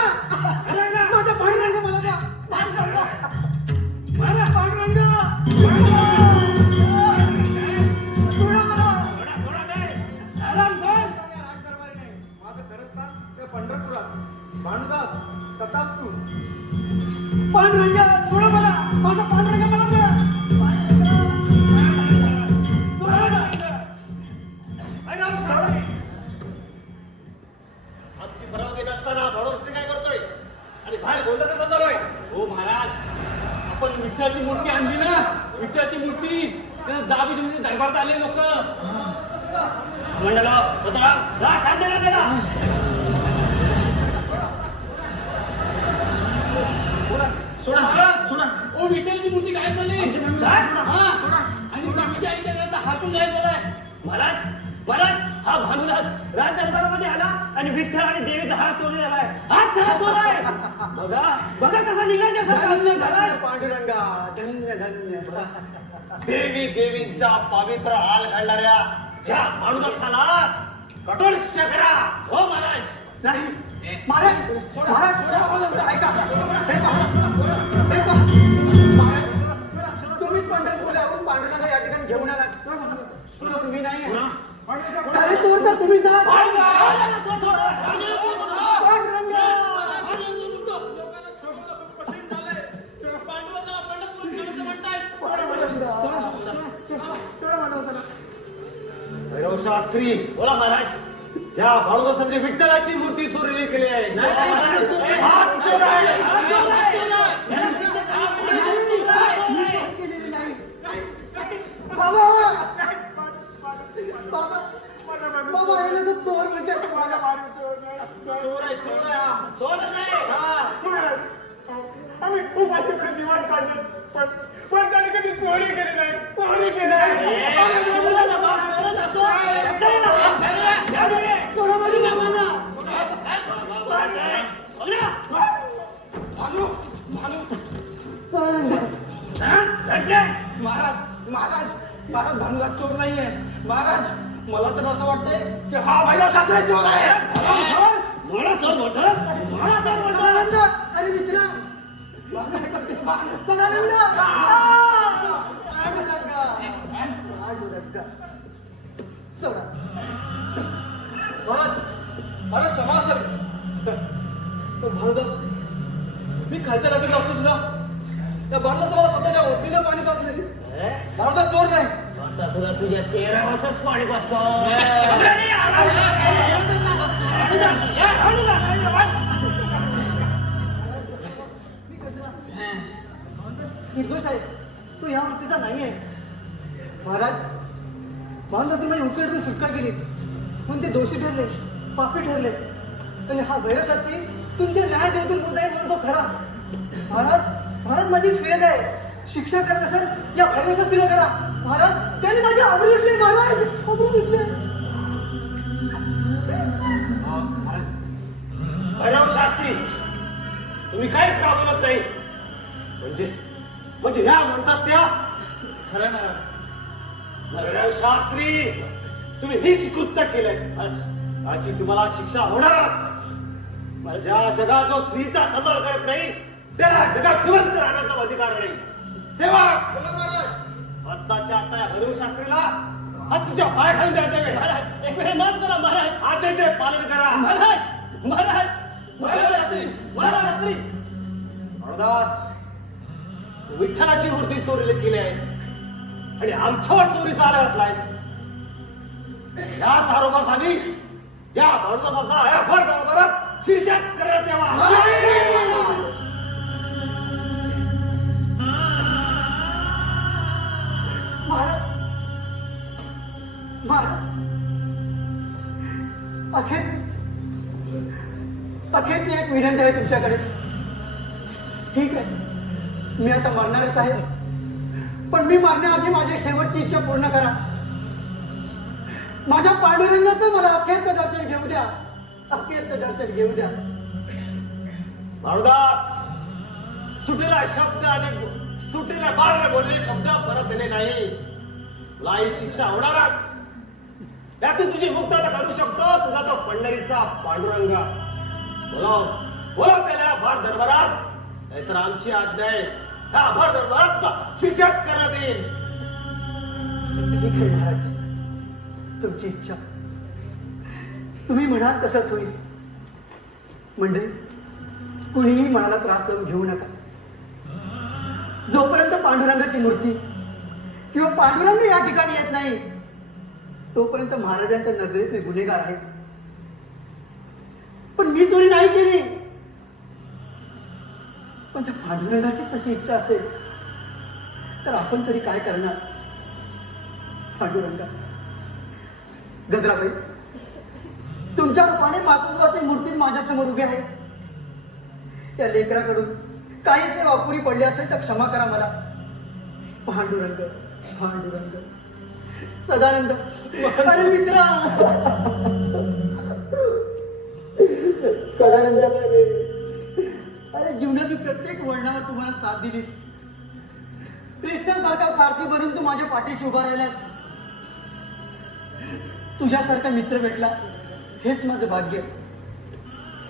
माझा पांडुरंगा मला द्या. पांडुरंगा, माझा पांडुरंगा. सोडा मला. माझं खरंच ना ते पंढरपुरात. भानुदास, तथास्तु. पांडुरंगा, सोडा मला. माझा पांडुरंगा मला द्या. आमची परवानगी नसताना भाडोत्री काय करतोय आणि बाहेर गोंधळ कसा चालू आहे? हो महाराज, आपण विठ्ठलाची मूर्ती आणली ना, विठ्ठलाची मूर्ती जाबी तुम्ही दरबारात आले लोक. मंडळ होता शांतीला त्याला. सोडा ओ विठ्ठलची मूर्ती गायब झाली काय? आणि बाकीच्या आईच्या हातून गायब झालाय. महाराज महाराज हा भानुदास राज दरबारामध्ये आला आणि विठ्ठल आणि देवीचा हात चोरी झालाय. हात खरा चोराय. बघा बघा कसा निघायच्या सारखा महाराज. पांडुरंगा धन्य धन्य. देवी देवींचा पवित्र हाल घालणाऱ्या ह्या भानुदासाला कठोर शिक्षा करा. हो महाराज. नाही महाराज महाराज ऐका हे पहा. महाराज, तुम्हीच पंढरपूरहून पांडुरंगा या ठिकाणी घेऊन आलात. चोर मी नाही आहे. अरे चोर तर तुम्ही जा. भैरव शास्त्री बोला महाराज. या भानुदासाची विठ्ठलाची मूर्ती चोरीली केली आहे. हात चोर आहे. बाबा बाबा बाबा हे लोक चोर म्हणजे चोर आहे चोरच आहे. आम्ही खूप असेपर्यंत दिवाण काढतो पण त्याने कधी चोरी केली नाही. चोराचा बाप चोरच असो. चोरामध्ये बाबांना महाराज भानुदास चोर नाहीये. महाराज मला तर असं वाटतंय की हा भैरव शास्त्री चोर आहे. मला चोर बोलतोस? मला चोर बोलतोस? सदानंद अरे मित्रा सदानंद सोडा. महाराज महाराज क्षमा असावी. पण भानुदास मी खालच्या लागेल असतो सुद्धा त्या भानुदास मला स्वतःच्या ओठीला पाणी पाजले. भानुदास चोर नाही. आता तुला तुझ्या 13 वर्षच पाणी पाजतो. निर्दोष आहे तो या वृत्तीचा नाही आहे. महाराज भानुदास माझी उकळीतून सुटका केली म्हणून ते दोषी ठरले पापी ठरले आणि हा भैरव शास्त्री तुमच्या न्याय देवतून मुद्दा आहे म्हणून तो खरा. महाराज माझी फिरत आहे. शिक्षा करत असेल या भैरव शास्त्रीला करा. महाराज त्याने माझी आबरू घेतली. महाराज आबरू घेतली. भैरव शास्त्री तुम्ही काहीच का बोलत नाही. म्हणजे ह्या म्हणतात त्या खरं महाराज. भैरव शास्त्री तुम्ही हीच कृत्य केलंय. याची तुम्हाला शिक्षा होणारच. ज्या जगात जो स्त्रीचा सन्मान करत नाही त्याला जगात जिवंत राहण्याचा अधिकार नाही. सेवक आत्ताच्या आता या भैरव शास्त्रीला हत्तीच्या पायाखाली द्यायचा वेळ. महाराज एक वेळ माफ करा महाराज. आदेचे पालन करा. महाराज महाराज भैरव शास्त्री भैरव शास्त्री. भानुदास विठ्ठलाची मूर्ती चोरीला केली आहेस आणि आमच्यावर चोरीचा आळा घातलायस. याच आरोपाखाली या भानुदासाचा या भर दरबारात शीर्षात करण्यात यावा. महाराज अखेरची एक विनंती आहे तुमच्याकडे. ठीक आहे मी आता मरणारच आहे पण मी मरण्याआधी माझी शेवटची इच्छा पूर्ण करा. माझ्या पांडुरंगाचं मला अखेरचं दर्शन घेऊ द्या. अखेरचं दर्शन घेऊ द्या. भानुदास सुटीला शब्द आणि सुटीला बार बोलले शब्द परत दिले नाही. तुला ही शिक्षा होणारच. यातून तुझी मुक्तता करू शकतो तुझा तो पंढरीचा पांडुरंग. बोलाव त्याला भर दरबारात. नाहीतर आमची आज्ञा आहे ह्या भर दरबारात शिक्षक करण्यात येईल. ठीक आहे महाराज तुमची इच्छा तुम्ही म्हणाल तसंच होईल. मंडळी कुणीही मनाला त्रास लावून घेऊ नका. जोपर्यंत पांडुरंगाची मूर्ती किंवा पांडुरंग या ठिकाणी येत नाही तोपर्यंत महाराजांच्या नजरेत मी गुन्हेगार आहे. पण मी चोरी नाही केली. पण त्या पांडुरंगाची तशी इच्छा असेल तर आपण तरी काय करणार. पांडुरंगा गजराबाई तुमच्या रूपाने मातृत्वाची मूर्तीच माझ्यासमोर उभी आहे. त्या लेकराकडून काहीसे वापुरी पडले असेल तर क्षमा करा मला. पांडुरंग, पांडुरंग, सदानंद, अरे मित्रा, सदानंद, अरे जीवनातील प्रत्येक वळणावर तुम्हाला साथ दिलीस. कृष्णासारखा सारथी बनून तू माझ्या पाठीशी उभा राहिलास. तुझ्यासारखा मित्र भेटला हेच माझं भाग्य.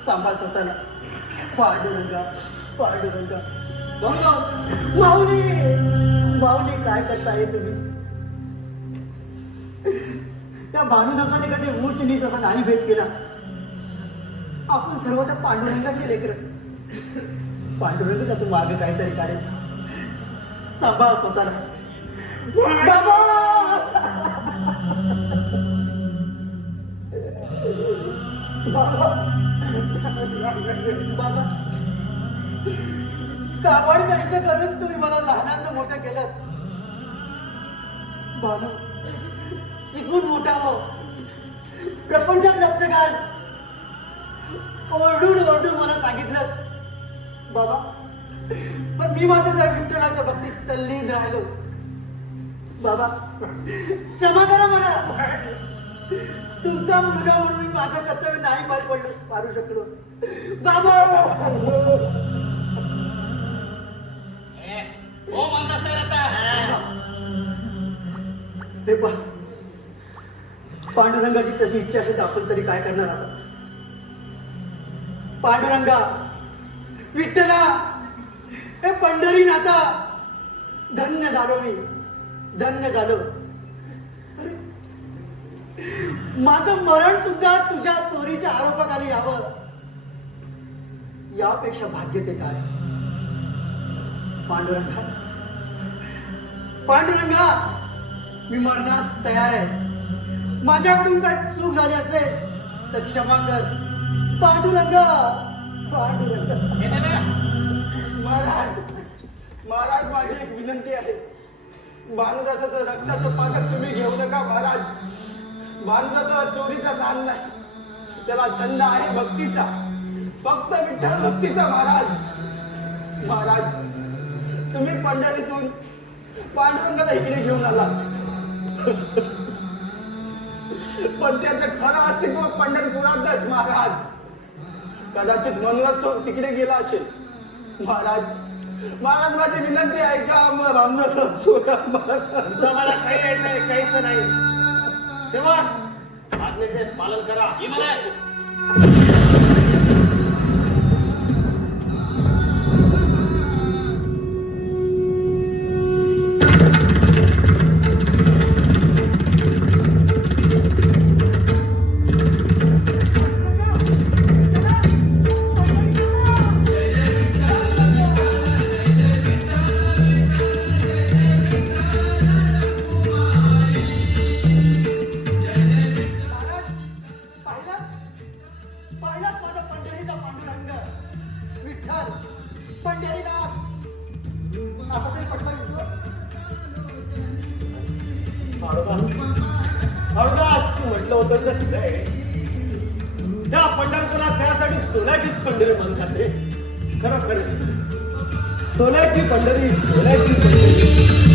सांभाळ स्वतःला. पांडुरंगा, पांडुरंगा. माऊली, माऊली, काय करताय तुम्ही? त्या भानुदासाने कधी ऊच नीच असा नाही भेट केला. आपण सर्व त्या पांडुरंगाचे लेकर. पांडुरंगाचा तू मार्ग काहीतरी काढेल. सांभाळ स्वतःला. बाबा, बाबा, काबाड कष्ट करून तुम्ही मला लहानाचं मोठं केलं. बाबा, शिकून मोठा हो, प्रपंचात लक्ष घाल. ओरडून ओरडून मला सांगितलं बाबा, पण मी मात्र त्या विठ्ठलाच्या भक्तीत तल्लीन राहिलो. बाबा, क्षमा करा मला. तुमचा मुलगा म्हणून मी माझं कर्तव्य नाही पारू शकलो. बाबा, हो म्हणतात नाही आता. हे पहा, पांडुरंगाची तशी इच्छा असेल तर आपण तरी काय करणार आता? पांडुरंगा, विठ्ठला, हे पंढरी नाथा, धन्य झालो मी, धन्य झालो. अरे, माझं मरण सुद्धा तुझ्या चोरीच्या आरोपाखाली यावं, यापेक्षा भाग्य ते काय? पांडुरंगा, पांडुरंगा, मी मरण्यास तयार आहे. माझ्याकडून काय चूक झाली असेल तर क्षमा कर. पांडुरंगा, पांडुरंगा. महाराज, महाराज, माझी एक विनंती आहे. भानुदासाचं रक्ताचं पातक तुम्ही घेऊ नका महाराज. भानुदासा चोरीचा नाद नाही, त्याला छंद आहे भक्तीचा, फक्त विठ्ठल भक्तीचा. महाराज, महाराज, तुम्ही पंढरीतून पांडुरंगाला इकडे घेऊन आला, पण त्याचं खरं अस्तित्व पंढरपुरातच. महाराज, कदाचित म्हणूनच तो तिकडे गेला असेल. महाराज, महाराज, माझी विनंती आहे का रामदास सोडा. तुमचं मला काही यायचं आहे, काहीच नाही. तेव्हा आज्ञेचे पालन करा. म्हटलं होतं त्या पंढरपुरात त्यासाठी सोन्याचीच पंढरी म्हणतात रे. खरं खरं, सोन्याची पंढरी, सोन्याची पंढरी.